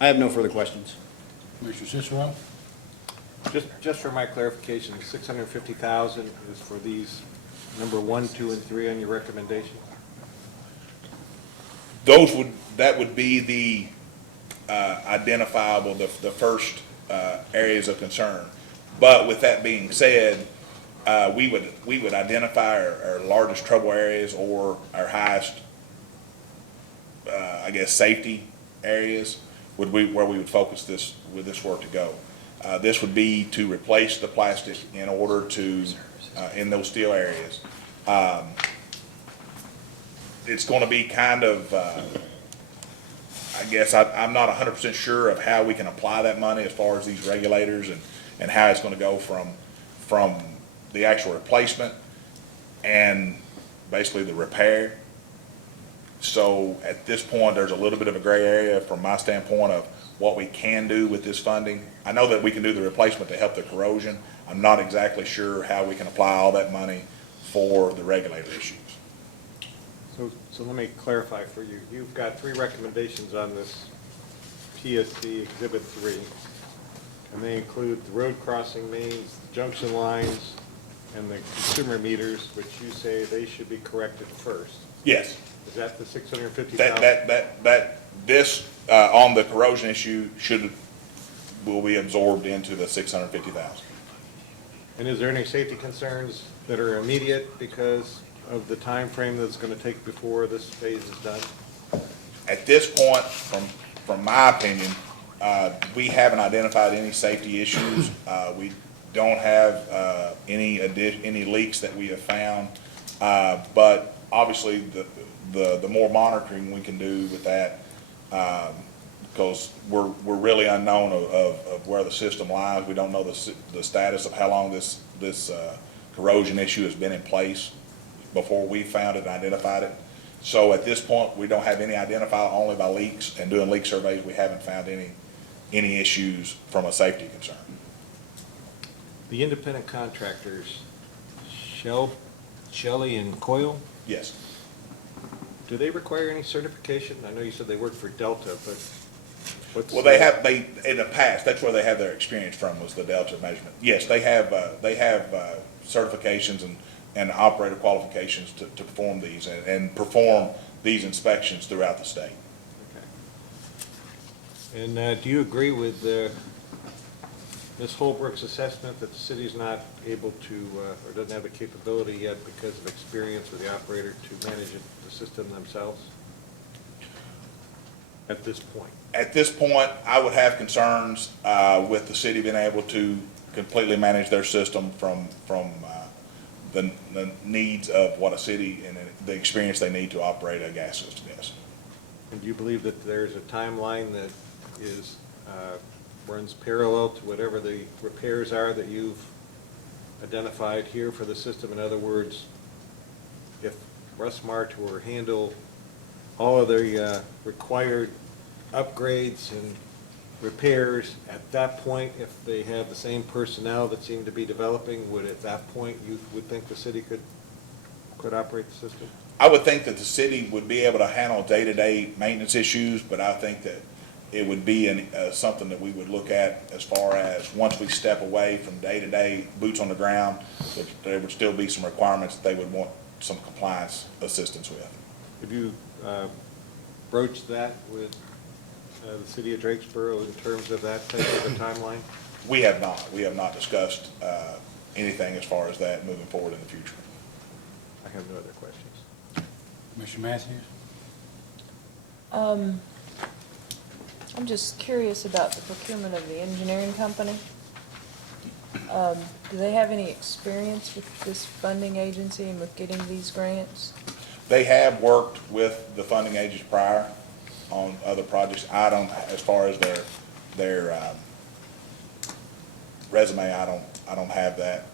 I have no further questions. Mr. Cicero? Just for my clarification, 650,000 is for these number 1, 2, and 3 on your recommendation? That would be the identifiable, the first areas of concern. But with that being said, we would identify our largest trouble areas or our highest, safety areas where we would focus this work to go. This would be to replace the plastic in order to, in those steel areas. It's going to be kind of, I'm not 100% sure of how we can apply that money as far as these regulators and how it's going to go from the actual replacement and basically the repair. So at this point, there's a little bit of a gray area from my standpoint of what we can do with this funding. I know that we can do the replacement to help the corrosion. I'm not exactly sure how we can apply all that money for the regulator issues. So let me clarify for you. You've got 3 recommendations on this PSC Exhibit 3, and they include the road crossing mains, the junction lines, and the consumer meters, which you say they should be corrected first. Yes. Is that the 650,000? This, on the corrosion issue, will be absorbed into the 650,000. And is there any safety concerns that are immediate because of the time frame that's going to take before this phase is done? At this point, from my opinion, we haven't identified any safety issues. We don't have any leaks that we have found. But obviously, the more monitoring we can do with that, because we're really unknown of where the system lies. We don't know the status of how long this corrosion issue has been in place before we found it and identified it. So at this point, we don't have any identified, only by leaks, and doing leak surveys, we haven't found any issues from a safety concern. The independent contractors, Shelley and Coyle, Yes. do they require any certification? I know you said they work for Delta, but what's? Well, in the past, that's where they have their experience from, was the Delta measurement. Yes, they have certifications and operator qualifications to perform these and perform these inspections throughout the state. Okay. And do you agree with Ms. Holbrook's assessment that the city's not able to, or doesn't have the capability yet because of experience with the operator to manage the system themselves at this point? At this point, I would have concerns with the city being able to completely manage their system from the needs of what a city and the experience they need to operate a gas system, yes. And do you believe that there's a timeline that is, runs parallel to whatever the repairs are that you've identified here for the system? In other words, if Russ-Mart were to handle all of the required upgrades and repairs at that point, if they have the same personnel that seem to be developing, would at that point you would think the city could operate the system? I would think that the city would be able to handle day-to-day maintenance issues, but I think that it would be something that we would look at as far as once we step away from day-to-day boots on the ground, that there would still be some requirements that they would want some compliance assistance with. Have you broached that with the city of Drakesboro in terms of that type of a timeline? We have not discussed anything as far as that moving forward in the future. I have no other questions. Mr. Matthews? I'm just curious about the procurement of the engineering company. Do they have any experience with this funding agency and with getting these grants? They have worked with the funding agents prior on other projects. I don't, as far as their resume, I don't have that.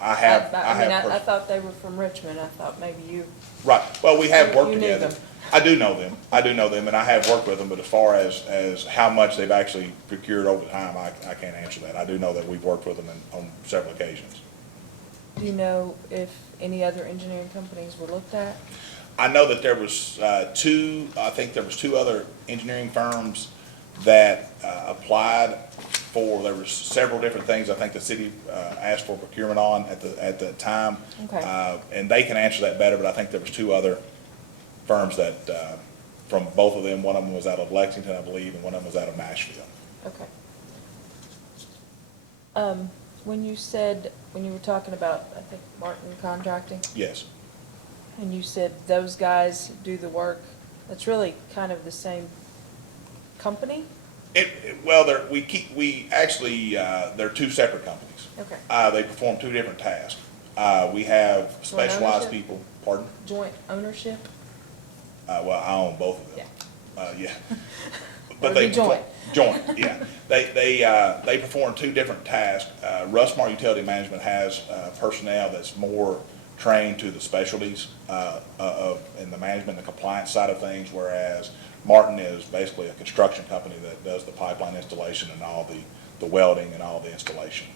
I thought they were from Richmond. I thought maybe you. Right, well, we have worked You knew together. them. I do know them, and I have worked with them, but as far as how much they've actually procured over time, I can't answer that. I do know that we've worked with them on several occasions. Do you know if any other engineering companies were looked at? I know that there was two other engineering firms that applied for, there were several different things I think the city asked for procurement on at the time. Okay. And they can answer that better, but I think there was two other firms that, from both of them, one of them was out of Lexington, I believe, and one of them was out of Nashville. Okay. When you were talking about, I think, Martin Contracting, Yes. and you said those guys do the work, that's really kind of the same company? Well, they're two separate companies. Okay. They perform two different tasks. We have specialized ownership? people, pardon? Joint ownership? Well, I own both of them. Yeah. But It'll be joint. Joint, yeah. They perform two different tasks. Russ-Mart Utility Management has personnel that's more trained to the specialties in the management and compliance side of things, whereas Martin is basically a construction company that does the pipeline installation and all the welding and all the installation.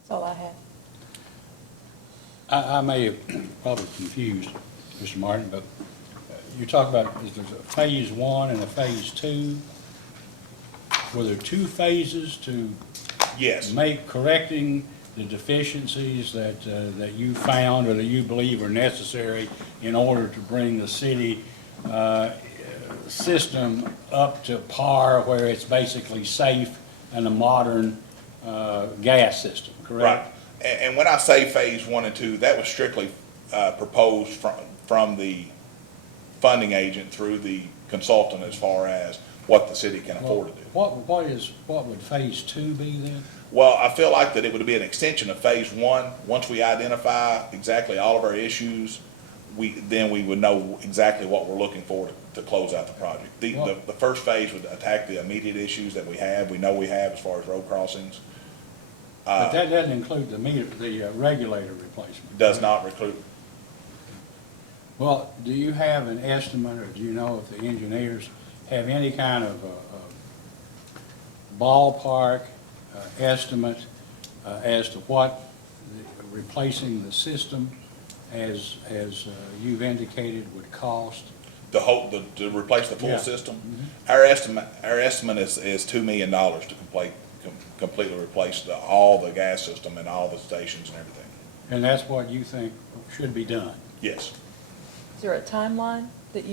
That's all I had. I may have probably confused Mr. Martin, but you talk about, is there a phase one and a phase two? Were there two phases to Yes. make, correcting the deficiencies that you found or that you believe are necessary in order to bring the city system up to par where it's basically safe and a modern gas system, Right. correct? And when I say phase one and two, that was strictly proposed from the funding agent through the consultant as far as what the city can afford to do. What would phase two be then? Well, I feel like that it would be an extension of phase one. Once we identify exactly all of our issues, then we would know exactly what we're looking for to close out the project. The first phase would attack the immediate issues that we know we have as far as road crossings. But that doesn't include the regulator replacement. Does not recruit. Well, do you have an estimate, or do you know if the engineers have any kind of ballpark estimate as to what replacing the system, as you've indicated, would cost? To replace the full Yeah. system? Our estimate is $2 million to completely replace all the gas system and all the stations and everything. And that's what you think should be done? Yes. Is there a timeline that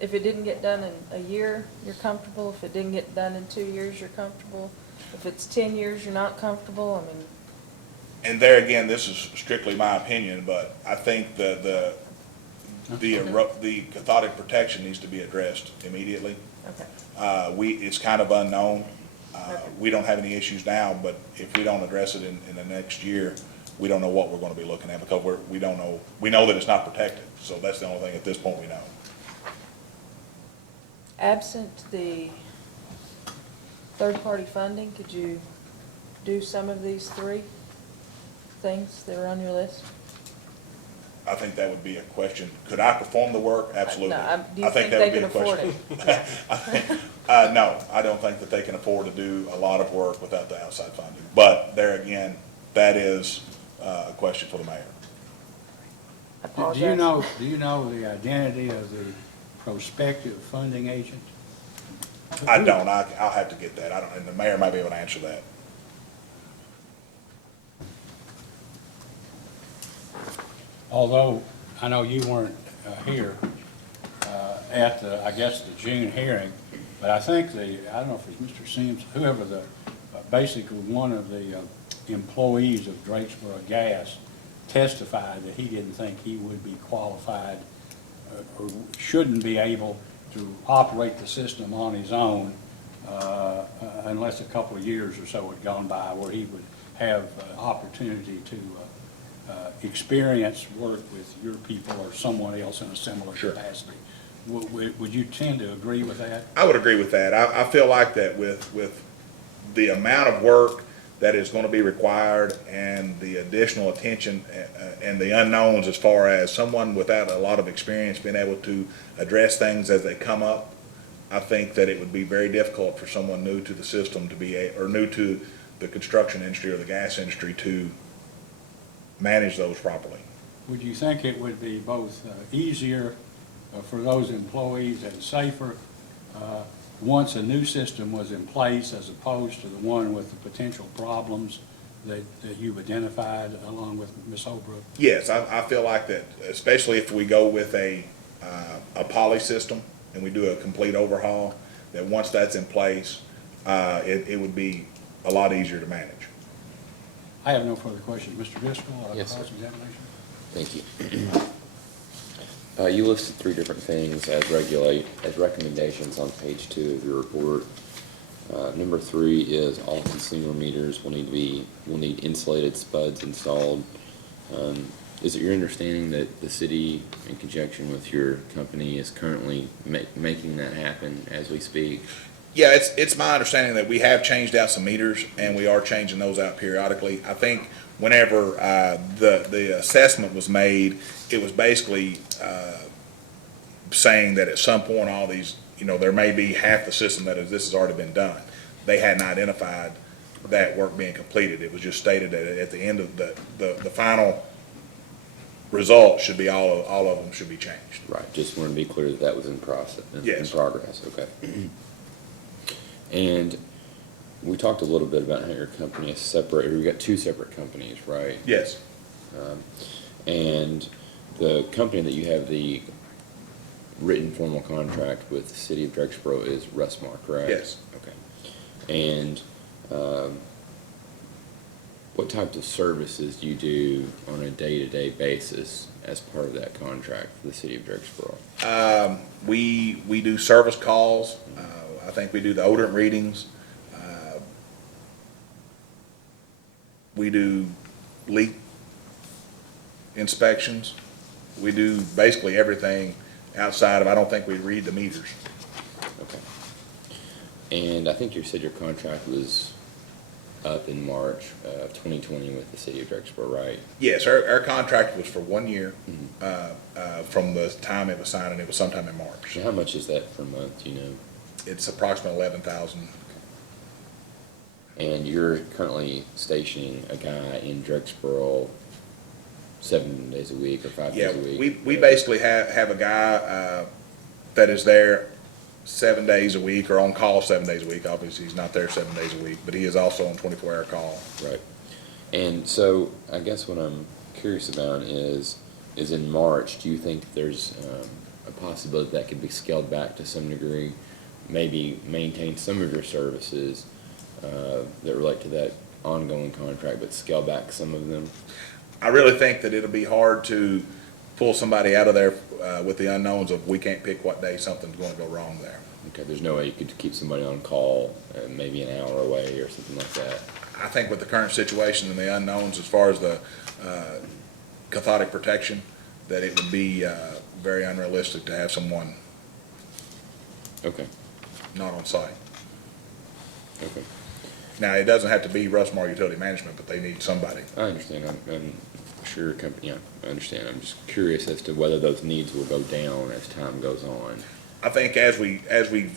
if it didn't get done in a year, you're comfortable? If it didn't get done in 2 years, you're comfortable? If it's 10 years, you're not comfortable? I mean, And there again, this is strictly my opinion, but I think the cathodic protection needs to be addressed immediately. okay. It's kind of unknown. Okay. We don't have any issues now, but if we don't address it in the next year, we don't know what we're gonna be looking at, because we don't know, we know that it's not protected, so that's the only thing at this point we know. Absent the third-party funding, could you do some of these three things that are on your list? I think that would be a question. Could I perform the work? Absolutely. No, do you I think that they would be can a afford question. it? No, I don't think that they can afford to do a lot of work without the outside funding. But there again, that is a question for the mayor. I Do apologize. you know the identity of the prospective funding agent? I don't. I'll have to get that. I don't, and the mayor might be able to answer that. Although I know you weren't here at the, I guess, the June hearing, but I think I don't know if it's Mr. Sims, whoever basically one of the employees of Drakesboro Gas testified that he didn't think he would be qualified or shouldn't be able to operate the system on his own unless a couple of years or so had gone by where he would have opportunity to experience work with your people or someone else in a similar Sure. capacity. Would you tend to agree with that? I would agree with that. I feel like that with the amount of work that is going to be required and the additional attention and the unknowns as far as someone without a lot of experience being able to address things as they come up, I think that it would be very difficult for someone new to the system or new to the construction industry or the gas industry to manage those properly. Would you think it would be both easier for those employees and safer once a new system was in place as opposed to the one with the potential problems that you've identified along with Ms. Holbrook? Yes, I feel like that, especially if we go with a poly system and we do a complete overhaul, that once that's in place, it would be a lot easier to manage. I have no further questions. Mr. Driscoll, Yes, sir. cross-examination? Thank you. You listed 3 different things as recommendations on page 2 of your report. Number 3 is all consumer meters will need insulated spuds installed. Is it your understanding that the city, in conjunction with your company, is currently making that happen as we speak? Yeah, it's my understanding that we have changed out some meters, and we are changing those out periodically. I think whenever the assessment was made, it was basically saying that at some point all these, there may be half the system this has already been done. They hadn't identified that work being completed. It was just stated that at the end of the final result should be all of them should be changed. Right, just wanted to be clear that that was in process, in Yes. progress, okay. And we talked a little bit about how your company is separate, or we got two separate companies, right? Yes, And the company that you have the written formal contract with the city of Drakesboro is Rustmar, correct? yes. Okay. And what types of services do you do on a day-to-day basis as part of that contract for the city of Drakesboro? We do service calls. I think we do the odorant readings. We do leak inspections. We do basically everything outside of, I don't think we read the meters. Okay. And I think you said your contract was up in March of 2020 with the city of Drakesboro, right? Yes, our contract was for 1 year, from the time it was signed, and it was sometime in March. And how much is that per month, do you know? It's approximately 11,000. And you're currently stationing a guy in Drakesboro 7 days a week or 5 Yeah, days a week? we basically have a guy that is there 7 days a week, or on call 7 days a week. Obviously, he's not there 7 days a week, but he is also on 24-hour call. Right. And so I guess what I'm curious about is in March, do you think there's a possibility that could be scaled back to some degree? Maybe maintain some of your services that relate to that ongoing contract, but scale back some of them? I really think that it'll be hard to pull somebody out of there with the unknowns of we can't pick what day something's going to go wrong there. Okay, there's no way you could keep somebody on call maybe an hour away or something like that? I think with the current situation and the unknowns as far as the cathodic protection, that it would be very unrealistic to have someone Okay, not on site. okay. Now, it doesn't have to be Rustmar Utility Management, but they need somebody. I understand. I'm sure company, yeah, I understand. I'm just curious as to whether those needs will go down as time goes on. I think as we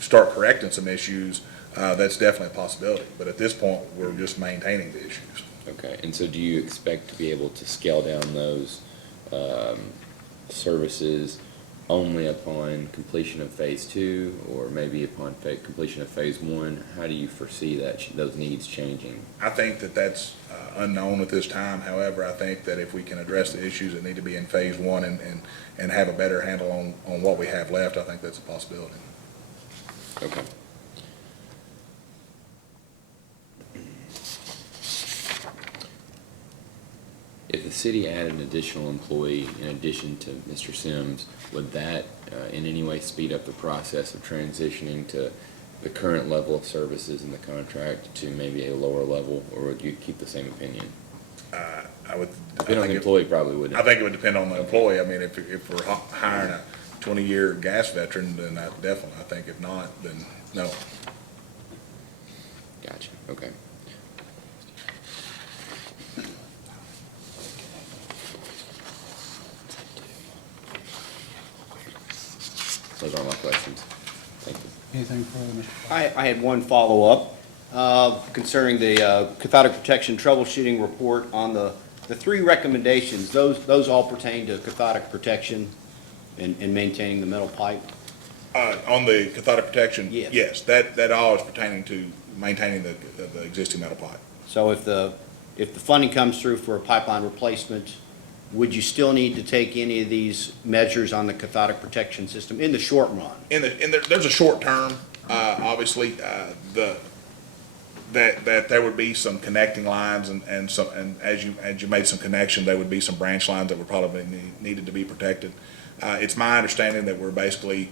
start correcting some issues, that's definitely a possibility. But at this point, we're just maintaining the issues. Okay, and so do you expect to be able to scale down those services only upon completion of phase 2, or maybe upon completion of phase 1? How do you foresee that those needs changing? I think that that's unknown at this time. However, I think that if we can address the issues that need to be in phase 1 and have a better handle on what we have left, I think that's a possibility. Okay. If the city added an additional employee in addition to Mr. Sims, would that in any way speed up the process of transitioning to the current level of services in the contract to maybe a lower level, or would you keep the same opinion? I would. Depending on the employee, probably wouldn't. I think it would depend on the employee. I mean, if we're hiring a 20-year gas veteran, then definitely. I think if not, then no. Gotcha, okay. Those are all my questions. Thank you. Anything further, Mr. I had one follow-up concerning the cathodic protection troubleshooting report on the three recommendations. Those all pertain to cathodic protection and maintaining the metal pipe? On the cathodic protection? Yes. Yes, that all is pertaining to maintaining the existing metal pipe. So if the funding comes through for a pipeline replacement, would you still need to take any of these measures on the cathodic protection system in the short run? There's a short term, obviously, that there would be some connecting lines and as you made some connection, there would be some branch lines that would probably needed to be protected. It's my understanding that we're basically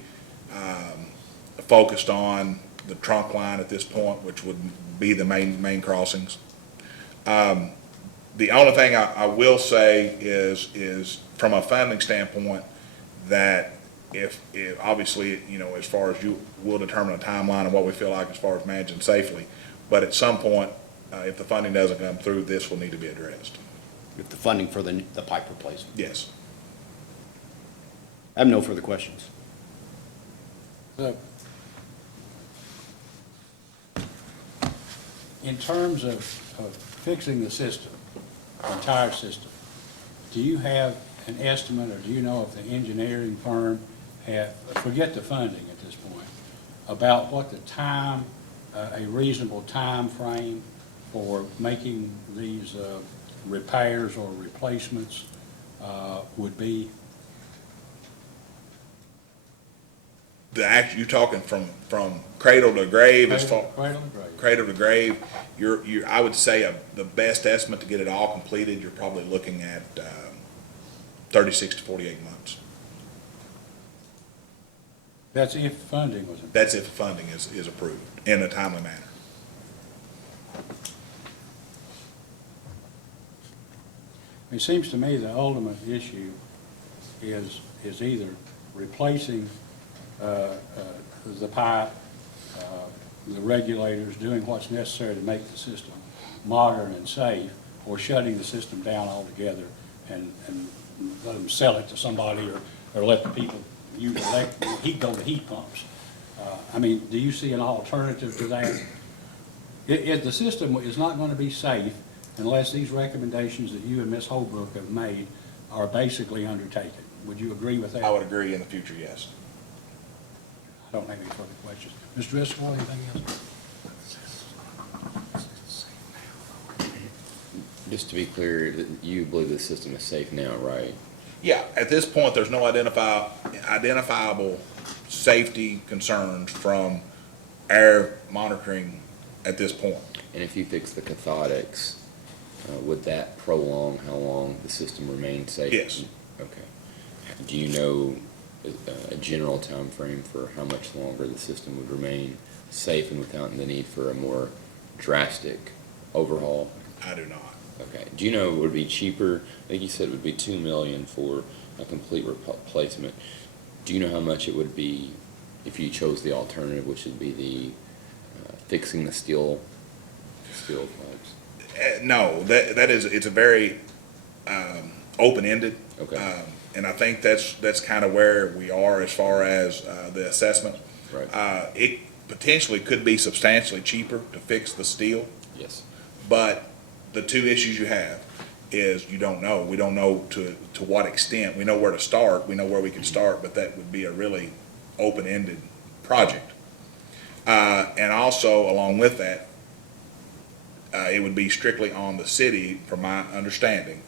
focused on the trunk line at this point, which would be the main crossings. The only thing I will say is from a funding standpoint, that if obviously, as far as we'll determine a timeline and what we feel like as far as managing safely, but at some point, if the funding doesn't come through, this will need to be addressed. With the funding for the pipe replacement? Yes. I have no further questions. So, In terms of fixing the system, the entire system, do you have an estimate, or do you know if the engineering firm have, forget the funding at this point, about what the time, a reasonable time frame for making these repairs or replacements would be? You're talking from cradle to grave as far? Cradle to grave. Cradle to grave, I would say the best estimate to get it all completed, you're probably looking at 36 to 48 months. That's if funding was. That's if funding is approved in a timely manner. It seems to me the ultimate issue is either replacing the pipe, the regulators, doing what's necessary to make the system modern and safe, or shutting the system down altogether and let them sell it to somebody, or let the people use go to heat pumps. I mean, do you see an alternative to that? If the system is not going to be safe unless these recommendations that you and Ms. Holbrook have made are basically undertaken. Would you agree with that? I would agree in the future, yes. I don't have any further questions. Mr. Driscoll, anything else? Just to be clear, you believe the system is safe now, right? Yeah, at this point, there's no identifiable safety concerns from air monitoring at this point. And if you fix the cathodics, would that prolong how long the system remains safe? Yes. Okay. Do you know a general time frame for how much longer the system would remain safe and without the need for a more drastic overhaul? I do not. Okay. Do you know it would be cheaper? I think you said it would be $2 million for a complete replacement. Do you know how much it would be if you chose the alternative, which would be the fixing the steel pipes? No, it's a very open-ended. Okay. And I think that's kind of where we are as far as the assessment. Right. It potentially could be substantially cheaper to fix the steel, Yes. but the two issues you have is you don't know. We don't know to what extent. We know where to start. We know where we can start, but that would be a really open-ended project. And also, along with that, it would be strictly on the city, from my understanding,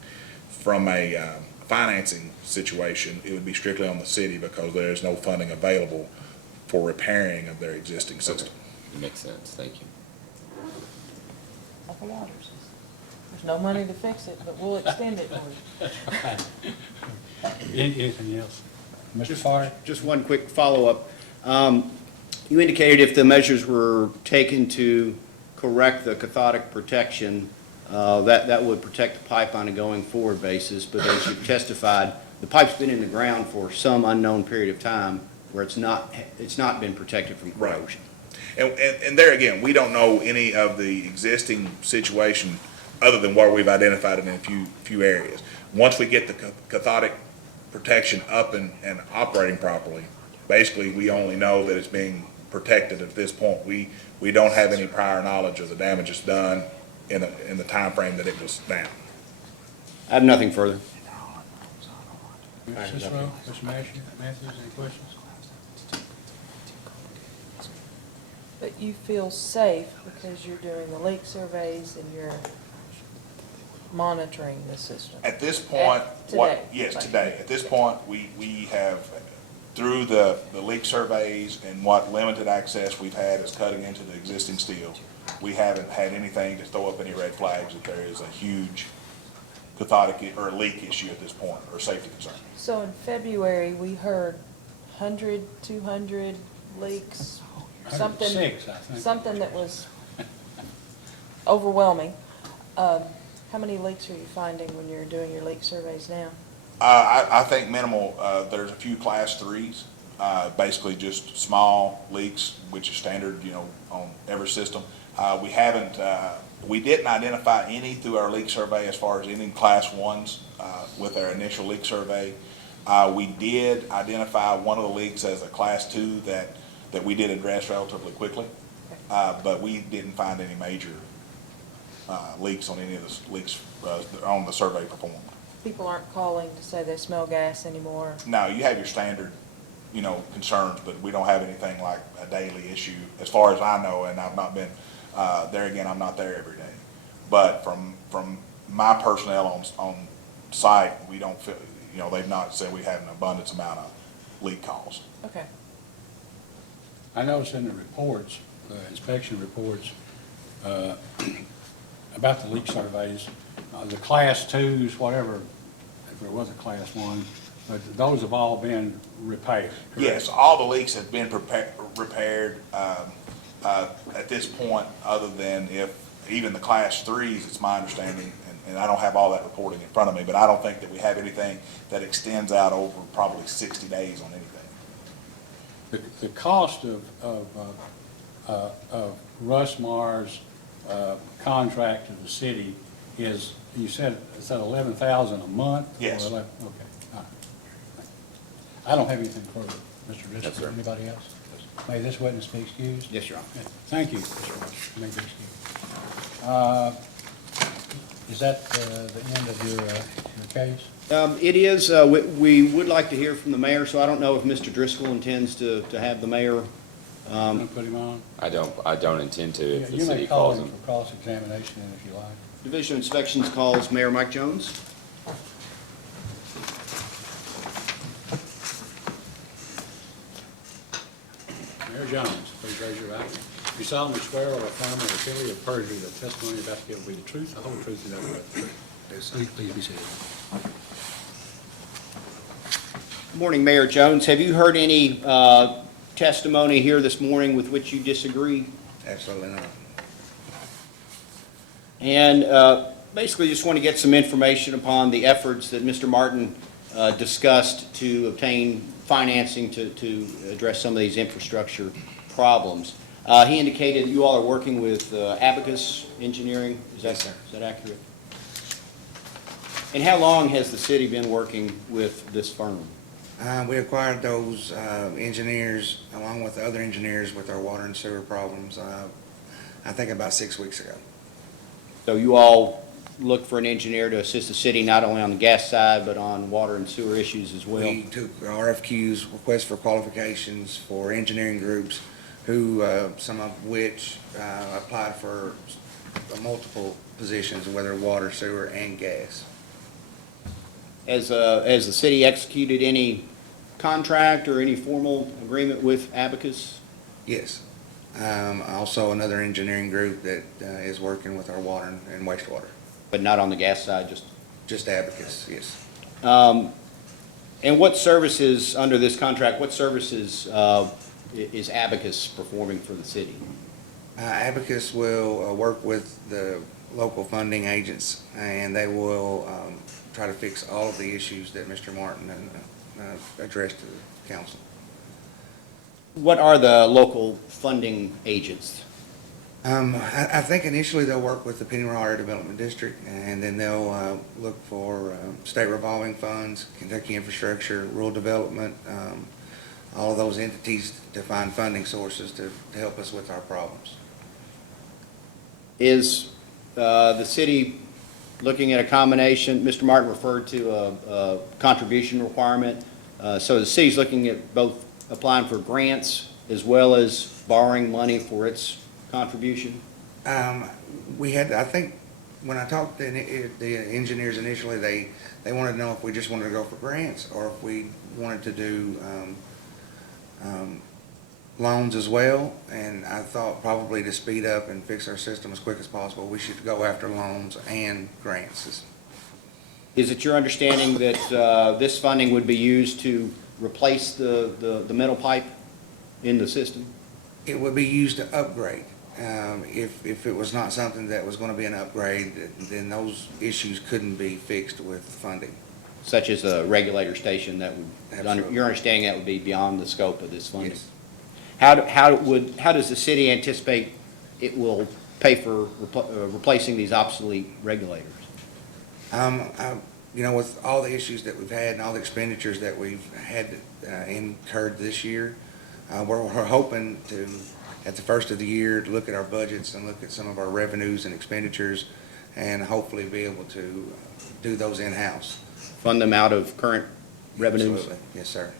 from a financing situation, it would be strictly on the city because there is no funding available for repairing of their existing system. It makes sense. Thank you. Like the waters. There's no money to fix it, but we'll extend it for you. Anything else? Mr. Farr? Just one quick follow-up. You indicated if the measures were taken to correct the cathodic protection, that would protect the pipe on a going forward basis, but as you've testified, the pipe's been in the ground for some unknown period of time where it's not been protected from corrosion. And there again, we don't know any of the existing situation other than where we've identified it in a few areas. Once we get the cathodic protection up and operating properly, basically we only know that it's being protected at this point. We don't have any prior knowledge of the damage that's done in the time frame that it was down. I have nothing further. Mr. Cicero, Mr. Matthews, any questions? But you feel safe because you're doing the leak surveys and you're monitoring the system? At this point, Today. yes, today. At this point, we have, through the leak surveys and what limited access we've had is cutting into the existing steel, we haven't had anything to throw up any red flags that there is a huge cathodic or leak issue at this point, or safety concern. So in February, we heard 100, 200 leaks, something, 106, I think. something that was overwhelming. How many leaks are you finding when you're doing your leak surveys now? I think minimal. There's a few class 3s, basically just small leaks, which is standard, on every system. We didn't identify any through our leak survey as far as any class 1s with our initial leak survey. We did identify one of the leaks as a class 2 that we did address relatively quickly, but we didn't find any major leaks on any of the leaks on the survey performed. People aren't calling to say they smell gas anymore. Now, you have your standard, concerns, but we don't have anything like a daily issue, as far as I know, and I've not been, there again, I'm not there every day. But from my personnel on site, we don't feel, they've not said we have an abundance amount of leak calls. Okay. I noticed in the reports, inspection reports, about the leak surveys, the class twos, whatever, if there was a class one, but those have all been repaired. correct? Yes, all the leaks have been repaired at this point, other than if even the class threes, it's my understanding, and I don't have all that reporting in front of me, but I don't think that we have anything that extends out over probably 60 days on anything. The cost of Russ Marr's contract to the city is, you said, it's at $11,000 a month? Yes. Or 11 okay, all right. I don't have anything further. Mr. Yes, Driscoll, sir. anybody else? May this witness be excused? Yes, Your Honor. Yeah, thank you, Mr. Russ. You may be excused. Is that the end of your case? It is, we would like to hear from the mayor, so I don't know if Mr. Driscoll intends to have the mayor. Want to put him on? I don't intend to if the You may city call calls him him. for cross-examination if you like. Division of Inspections calls Mayor Mike Jones. Mayor Jones, please raise your right hand. You solemnly swear or affirm under penalty of perjury that testimony you're about to give will be the truth, the whole truth, and nothing but the truth. Please be seated. Good morning, Mayor Jones. Have you heard any testimony here this morning with which you disagree? Absolutely not. And basically just want to get some information upon the efforts that Mr. Martin discussed to obtain financing to address some of these infrastructure problems. He indicated you all are working with Abacus Engineering. Yes, sir. Is that accurate? And how long has the city been working with this firm? We acquired those engineers, along with the other engineers with our water and sewer problems, I think about 6 weeks ago. So you all look for an engineer to assist the city not only on the gas side, but on water and sewer issues as well? We took RFQs, requests for qualifications for engineering groups, who, some of which applied for multiple positions, whether water, sewer, and gas. Has the city executed any contract or any formal agreement with Abacus? Yes. Also another engineering group that is working with our water and wastewater. But not on the gas side, just, Just Abacus, yes. and what services, under this contract, what services is Abacus performing for the city? Abacus will work with the local funding agents, and they will try to fix all of the issues that Mr. Martin addressed to the council. What are the local funding agents? I think initially they'll work with the Pennyroyal Development District, and then they'll look for state revolving funds, Kentucky Infrastructure, Rural Development, all of those entities to find funding sources to help us with our problems. Is the city looking at a combination? Mr. Martin referred to a contribution requirement. So the city's looking at both applying for grants as well as borrowing money for its contribution? We had, I think, when I talked to the engineers initially, they wanted to know if we just wanted to go for grants or if we wanted to do loans as well. And I thought probably to speed up and fix our system as quick as possible, we should go after loans and grants. Is it your understanding that this funding would be used to replace the metal pipe in the system? It would be used to upgrade. If it was not something that was going to be an upgrade, then those issues couldn't be fixed with funding. Such as a regulator station that would, Absolutely. your understanding that would be beyond the scope of this funding? Yes. How does the city anticipate it will pay for replacing these obsolete regulators? With all the issues that we've had and all the expenditures that we've had incurred this year, we're hoping to at the first of the year to look at our budgets and look at some of our revenues and expenditures, and hopefully be able to do those in-house. Fund them out of current revenues? Absolutely. Yes, sir.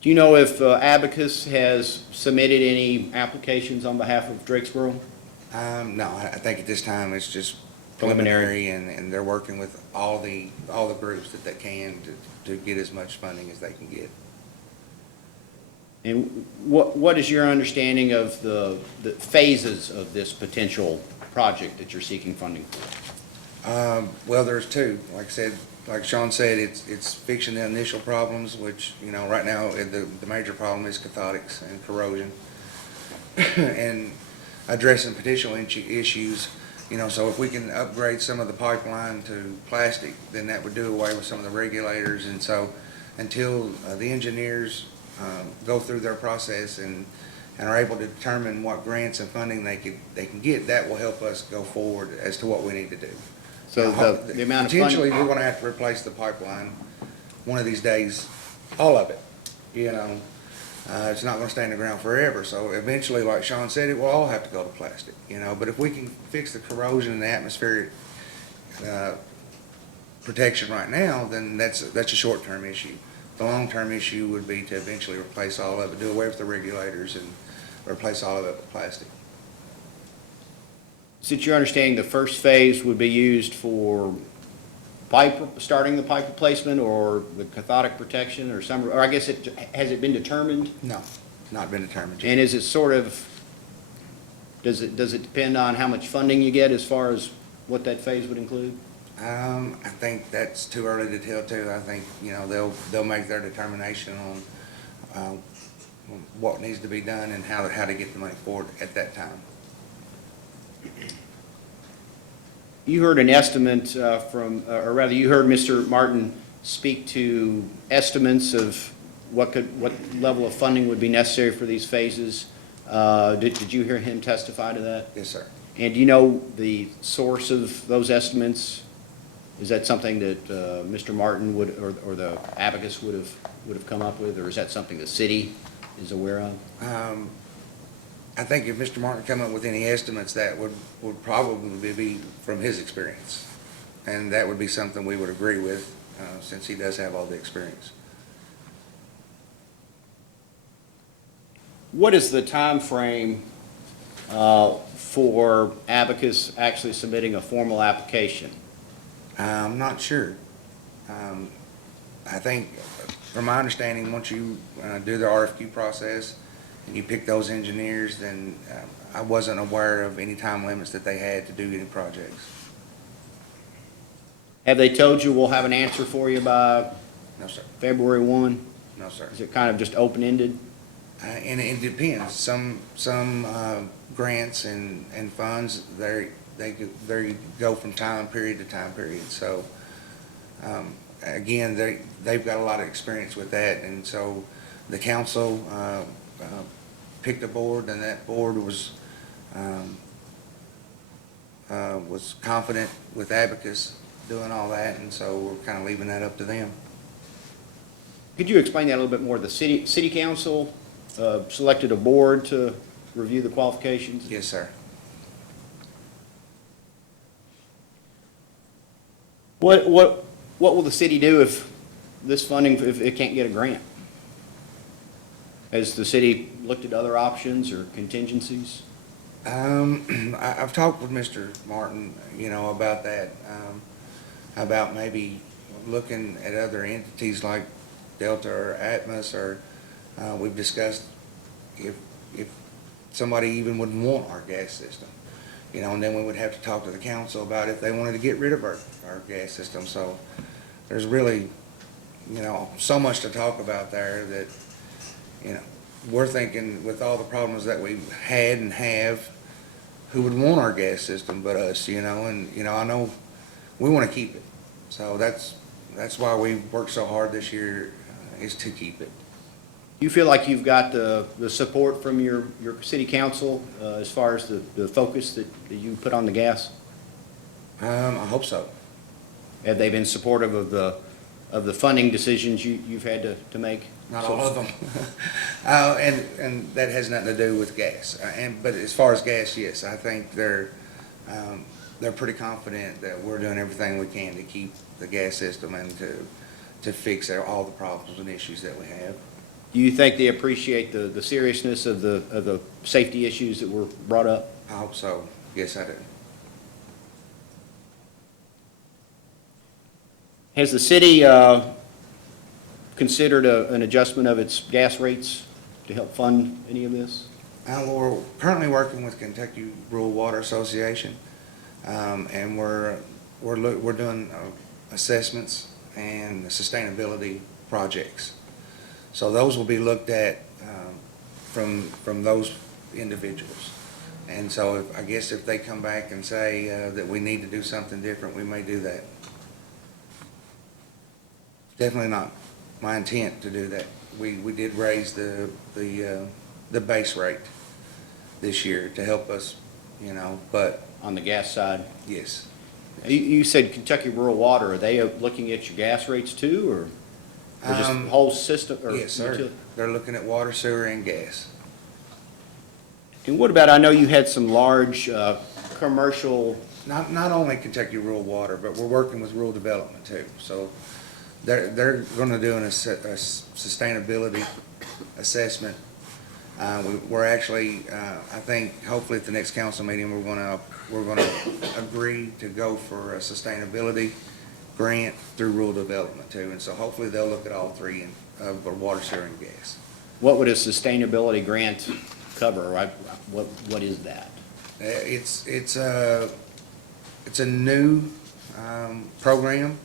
Do you know if Abacus has submitted any applications on behalf of Drakesboro? No, I think at this time it's just Preliminary. preliminary, and they're working with all the groups that they can to get as much funding as they can get. And what is your understanding of the phases of this potential project that you're seeking funding for? Well, there's two. Like I said, like Sean said, it's fixing the initial problems, which, right now, the major problem is cathotics and corrosion. And addressing potential issues, so if we can upgrade some of the pipeline to plastic, then that would do away with some of the regulators. And so until the engineers go through their process and are able to determine what grants and funding they can get, that will help us go forward as to what we need to do. So the amount of Potentially, funding, we're gonna have to replace the pipeline one of these days, all of it, It's not gonna stay in the ground forever, so eventually, like Sean said, it will all have to go to plastic, But if we can fix the corrosion and the atmospheric, protection right now, then that's a short-term issue. The long-term issue would be to eventually replace all of it, do away with the regulators and replace all of it with plastic. since you're understanding the first phase would be used for starting the pipe replacement or the cathodic protection or I guess has it been determined? No, not been determined yet. And is it does it depend on how much funding you get as far as what that phase would include? I think that's too early to tell too. I think, they'll make their determination on, what needs to be done and how to get the money forward at that time. You heard an estimate or rather you heard Mr. Martin speak to estimates of what level of funding would be necessary for these phases. Did you hear him testify to that? Yes, sir. And do you know the source of those estimates? Is that something that Mr. Martin would, or the Abacus would have come up with, or is that something the city is aware of? I think if Mr. Martin come up with any estimates, that would probably be from his experience. And that would be something we would agree with, since he does have all the experience. What is the time frame for Abacus actually submitting a formal application? I'm not sure. I think, from my understanding, once you do the RFQ process and you pick those engineers, then I wasn't aware of any time limits that they had to do any projects. Have they told you we'll have an answer for you by No, sir. February 1? No, sir. Is it kind of just open-ended? And it depends. Some grants and funds, they go from time period to time period. So, again, they've got a lot of experience with that. And so the council picked a board, and that board was confident with Abacus doing all that. And so we're kind of leaving that up to them. Could you explain that a little bit more? The city council selected a board to review the qualifications? Yes, sir. What will the city do if this funding, if it can't get a grant? Has the city looked at other options or contingencies? I've talked with Mr. Martin, about that, about maybe looking at other entities like Delta or Atmos, or we've discussed if somebody even would want our gas system, and then we would have to talk to the council about if they wanted to get rid of our gas system. So there's really, so much to talk about there that, we're thinking with all the problems that we've had and have, who would want our gas system but us, and, I know we want to keep it. So that's why we've worked so hard this year, is to keep it. Do you feel like you've got the support from your city council as far as the focus that you put on the gas? I hope so. Have they been supportive of of the funding decisions you've had to make? Not all of them. And that has nothing to do with gas. But as far as gas, yes, I think they're pretty confident that we're doing everything we can to keep the gas system and to fix all the problems and issues that we have. Do you think they appreciate the seriousness of the safety issues that were brought up? I hope so. Yes, I do. Has the city considered an adjustment of its gas rates to help fund any of this? We're currently working with Kentucky Rural Water Association, and we're doing assessments and sustainability projects. So those will be looked at from those individuals. And so I guess if they come back and say that we need to do something different, we may do that. Definitely not my intent to do that. We did raise the base rate this year to help us, but On the gas side? yes. You said Kentucky Rural Water, are they looking at your gas rates too, or just the whole system? Or Yes, sir. They're looking at water, sewer, and gas. And what about, I know you had some large commercial, Not only Kentucky Rural Water, but we're working with rural development too. So they're gonna do a sustainability assessment. We're actually, I think, hopefully at the next council meeting, we're gonna agree to go for a sustainability grant through rural development too. And so hopefully they'll look at all three of the water, sewer, and gas. what would a sustainability grant cover? What is that? It's a new program.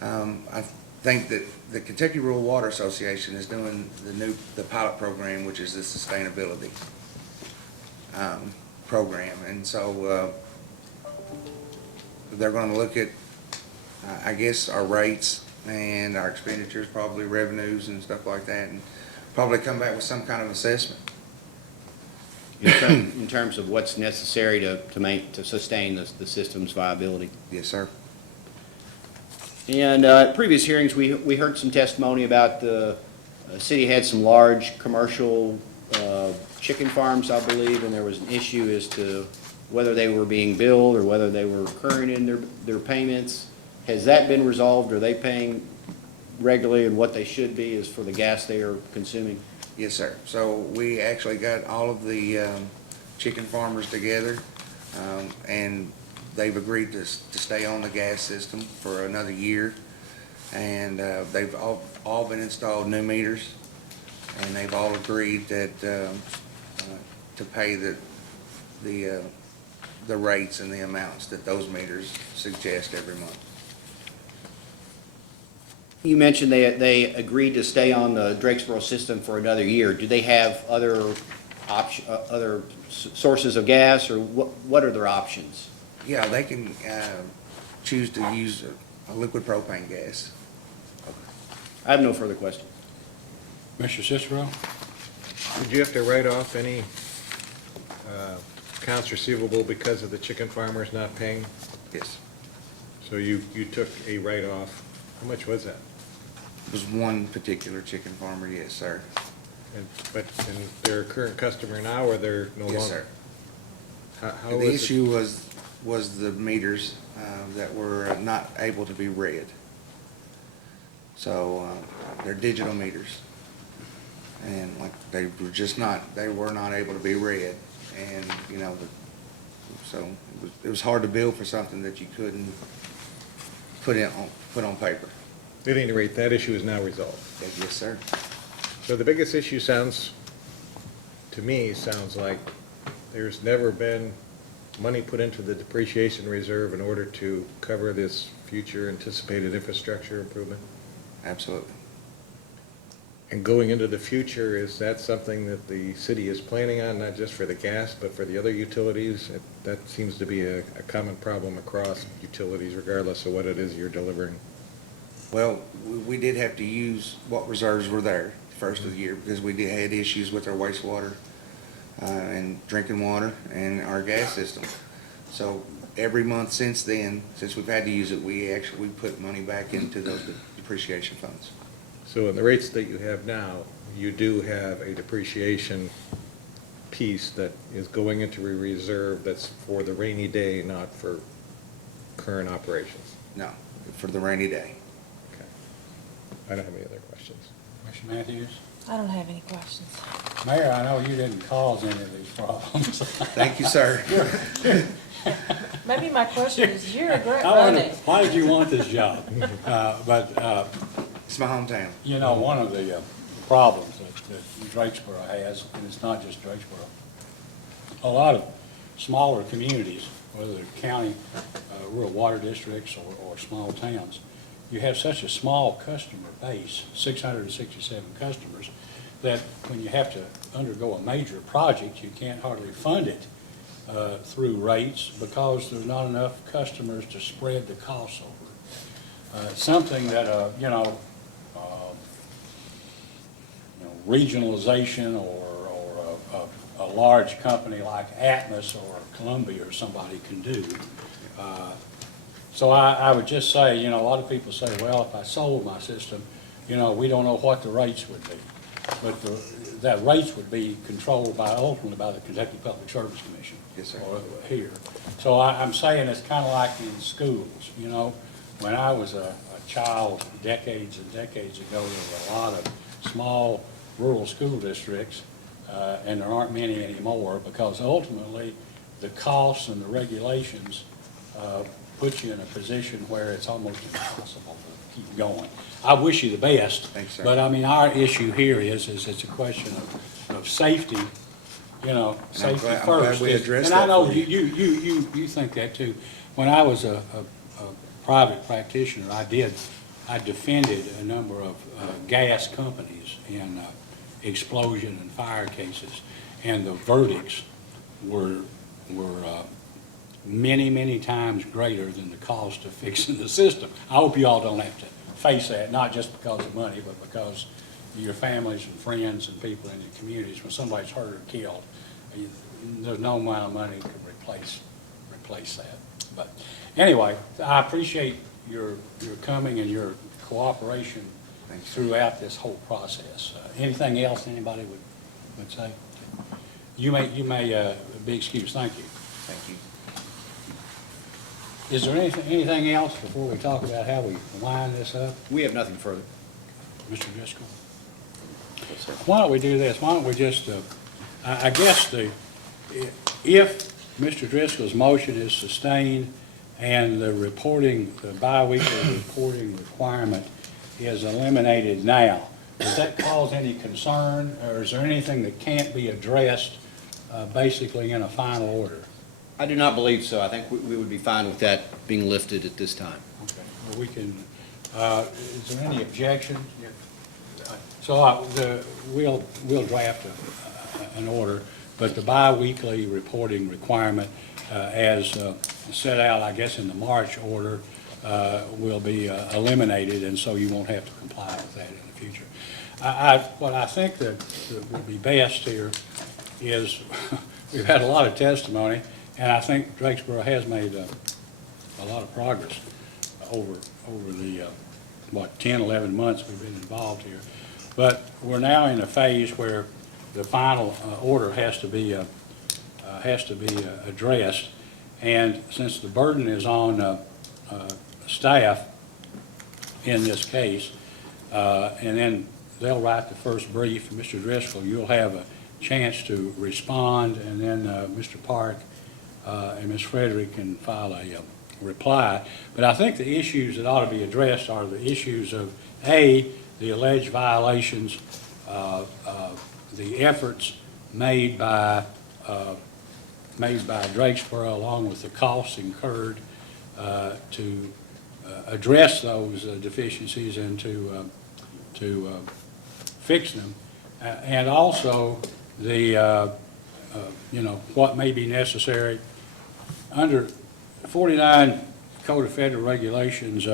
I think that the Kentucky Rural Water Association is doing the pilot program, which is the sustainability program. And so they're going to look at, I guess, our rates and our expenditures, probably revenues and stuff like that, and probably come back with some kind of assessment. In terms of what's necessary to sustain the system's viability? Yes, sir. And at previous hearings, we heard some testimony about the city had some large commercial chicken farms, I believe, and there was an issue as to whether they were being billed or whether they were current in their payments. Has that been resolved? Are they paying regularly, and what they should be is for the gas they are consuming? Yes, sir. So we actually got all of the chicken farmers together, and they've agreed to stay on the gas system for another year. And they've all been installed new meters, and they've all agreed that to pay the rates and the amounts that those meters suggest every month. You mentioned they agreed to stay on the Drakesboro system for another year. Do they have other sources of gas, or what are their options? Yeah, they can choose to use a liquid propane gas. I have no further questions. Mr. Cicero? Did you have to write off any accounts receivable because of the chicken farmers not paying? Yes. So you took a write-off. How much was that? It was one particular chicken farmer, yes, sir. And they're a current customer now, or they're no longer? Yes, sir. How The was it? issue was the meters that were not able to be read. So they're digital meters. And like they were not able to be read. And, so it was hard to bill for something that you couldn't put on paper. At any rate, that issue is now resolved. Yes, sir. So the biggest issue sounds like there's never been money put into the depreciation reserve in order to cover this future anticipated infrastructure improvement. Absolutely. And going into the future, is that something that the city is planning on, not just for the gas, but for the other utilities? That seems to be a common problem across utilities, regardless of what it is you're delivering. Well, we did have to use what reserves were there first of the year because we had issues with our wastewater and drinking water and our gas system. So every month since then, since we've had to use it, we put money back into those depreciation funds. So in the rates that you have now, you do have a depreciation piece that is going into a reserve that's for the rainy day, not for current operations. No, for the rainy day. Okay. I don't have any other questions. Commissioner Matthews? I don't have any questions. Mayor, I know you didn't cause any of these problems. Thank you, sir. Maybe my question is, you regret I wonder, running. why did you want this job? But, It's my hometown. you know, one of the problems that Drakesboro has, and it's not just Drakesboro, a lot of smaller communities, whether they're county, rural water districts, or small towns, you have such a small customer base, 667 customers, that when you have to undergo a major project, you can't hardly fund it through rates because there's not enough customers to spread the costs over. Something that, regionalization or a large company like Atmos or Columbia or somebody can do. So I would just say, a lot of people say, well, if I sold my system, we don't know what the rates would be. But that rates would be controlled ultimately by the Kentucky Public Service Commission. Yes, sir. Or here. So I'm saying it's kind of like in schools, when I was a child decades and decades ago, there were a lot of small rural school districts, and there aren't many anymore because ultimately the costs and the regulations put you in a position where it's almost impossible to keep going. I wish you the best. Thanks, sir. But I mean, our issue here is it's a question of safety, safety I'm glad first. we addressed And I that know for you. you think that too. When I was a private practitioner, I defended a number of gas companies in explosion and fire cases, and the verdicts were many, many times greater than the cost of fixing the system. I hope you all don't have to face that, not just because of money, but because of your families and friends and people in the communities. When somebody's hurt or killed, there's no amount of money to replace that. But anyway, I appreciate your coming and your cooperation Thanks. throughout this whole process. Anything else anybody would say? You may be excused. Thank you. Thank you. Is there anything else before we talk about how we wind this up? We have nothing further. Mr. Driscoll? Why don't we do this? Why don't we just, I guess if Mr. Driscoll's motion is sustained and the bi-weekly reporting requirement is eliminated now, does that cause any concern, or is there anything that can't be addressed basically in a final order? I do not believe so. I think we would be fine with that being lifted at this time. Okay, well, we can, is there any objection? So we'll draft an order, but the bi-weekly reporting requirement, as set out, I guess, in the March order, will be eliminated, and so you won't have to comply with that in the future. What I think that would be best here is, we've had a lot of testimony, and I think Drakesboro has made a lot of progress over the, 10, 11 months we've been involved here. But we're now in a phase where the final order has to be addressed. And since the burden is on staff in this case, and then they'll write the first brief, Mr. Driscoll, you'll have a chance to respond, and then Mr. Park and Ms. Frederick can file a reply. But I think the issues that ought to be addressed are the issues of, A, the alleged violations, the efforts made by Drakesboro, along with the costs incurred to address those deficiencies and to fix them, and also the what may be necessary under 49 Code of Federal Regulations.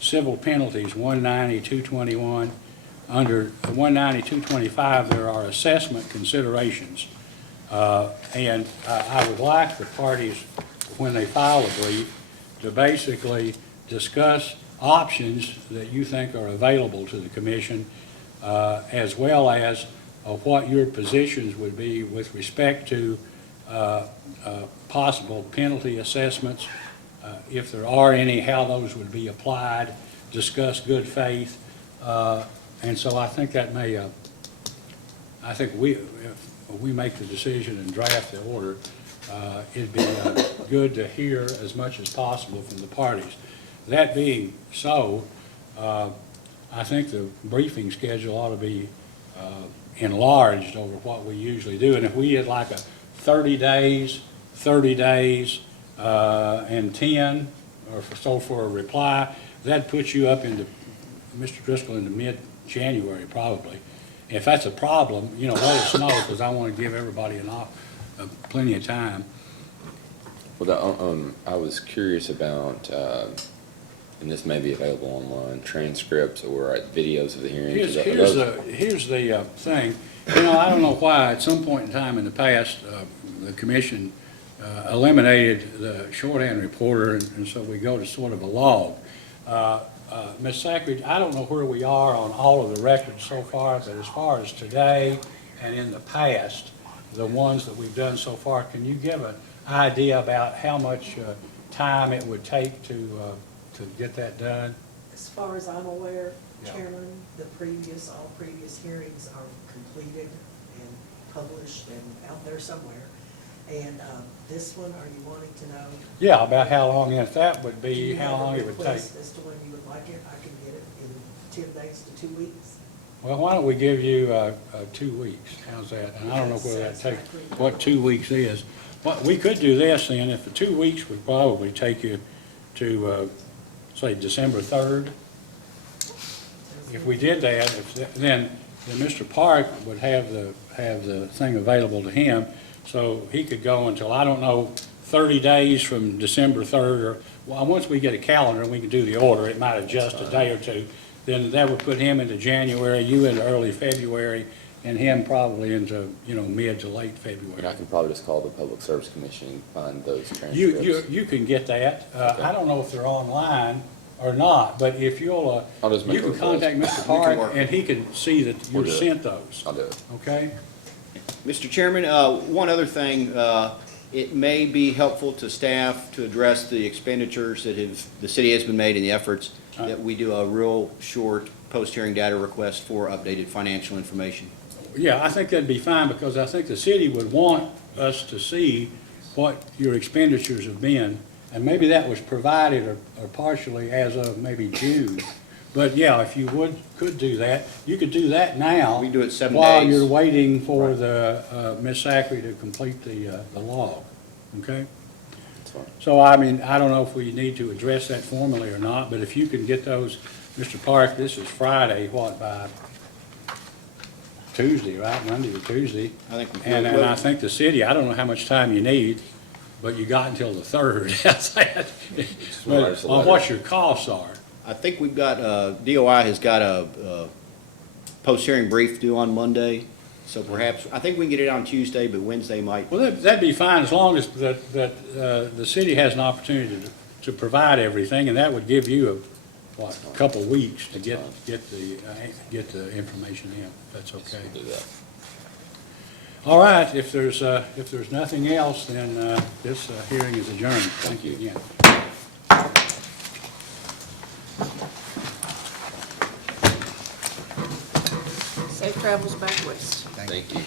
Civil penalties 190, 221. Under 190, 225, there are assessment considerations. And I would like the parties, when they file a brief, to basically discuss options that you think are available to the commission, as well as what your positions would be with respect to possible penalty assessments, if there are any, how those would be applied, discuss good faith. And so I think that may, I think if we make the decision and draft the order, it'd be good to hear as much as possible from the parties. That being so, I think the briefing schedule ought to be enlarged over what we usually do. And if we had like a 30 days, and 10, or so for a reply, that puts you up into, Mr. Driscoll, into mid-January probably. If that's a problem, let us know, because I want to give everybody plenty of time. Well, I was curious about, and this may be available online, transcripts or videos of the hearings. Here's the thing. I don't know why, at some point in time in the past, the commission eliminated the shorthand reporter, and so we go to sort of a log. Ms. Sackridge, I don't know where we are on all of the records so far, but as far as today and in the past, the ones that we've done so far, can you give an idea about how much time it would take to get that done? As far as I'm aware, Yeah. Chairman, all previous hearings are completed and published and out there somewhere. And this one, are you wanting to know? Yeah, about how long, if that would Do be, you how have a long it would take. request as to when you would like it? I can get it in 10 days to 2 weeks. Well, why don't we give you 2 weeks? How's that? And I don't know whether that takes, what 2 weeks is. What, we could do this then, if the 2 weeks would probably take you to, say, December 3rd. If we did that, then Mr. Park would have the thing available to him, so he could go until, I don't know, 30 days from December 3rd, or, well, once we get a calendar and we can do the order, it might adjust a day or two, then that would put him into January, you into early February, and him probably into, mid to late February. And I can probably just call the Public Service Commission and find those transcripts. You can get that. I don't know if they're online or not, but if you'll, I'll just make you can a request. contact Mr. Park, and he can see that We'll you do it. sent those, I'll do it. okay? Mr. Chairman, one other thing, it may be helpful to staff to address the expenditures that the city has been made in the efforts, that we do a real short post-hearing data request for updated financial information. Yeah, I think that'd be fine, because I think the city would want us to see what your expenditures have been, and maybe that was provided or partially as of maybe June. But yeah, if you could do that, you could do that now. We can do it 7 While days. you're waiting for the, Ms. Zachary to complete the log, okay? That's fine. So, I mean, I don't know if we need to address that formally or not, but if you can get those, Mr. Park, this is Friday, by Tuesday, right? Monday or Tuesday? I think we And will. I think the city, I don't know how much time you need, but you got until the 3rd. That's that. write us a On letter. what your costs are. I think we've got, DOI has got a post-hearing brief due on Monday, so perhaps, I think we can get it on Tuesday, but Wednesday might. Well, that'd be fine, as long as the city has an opportunity to provide everything, and that would give you a couple of weeks to get the information in, if that's okay. We'll do that. All right, if there's nothing else, then this hearing is adjourned. Thank you again. Safe travels back west. Thank you.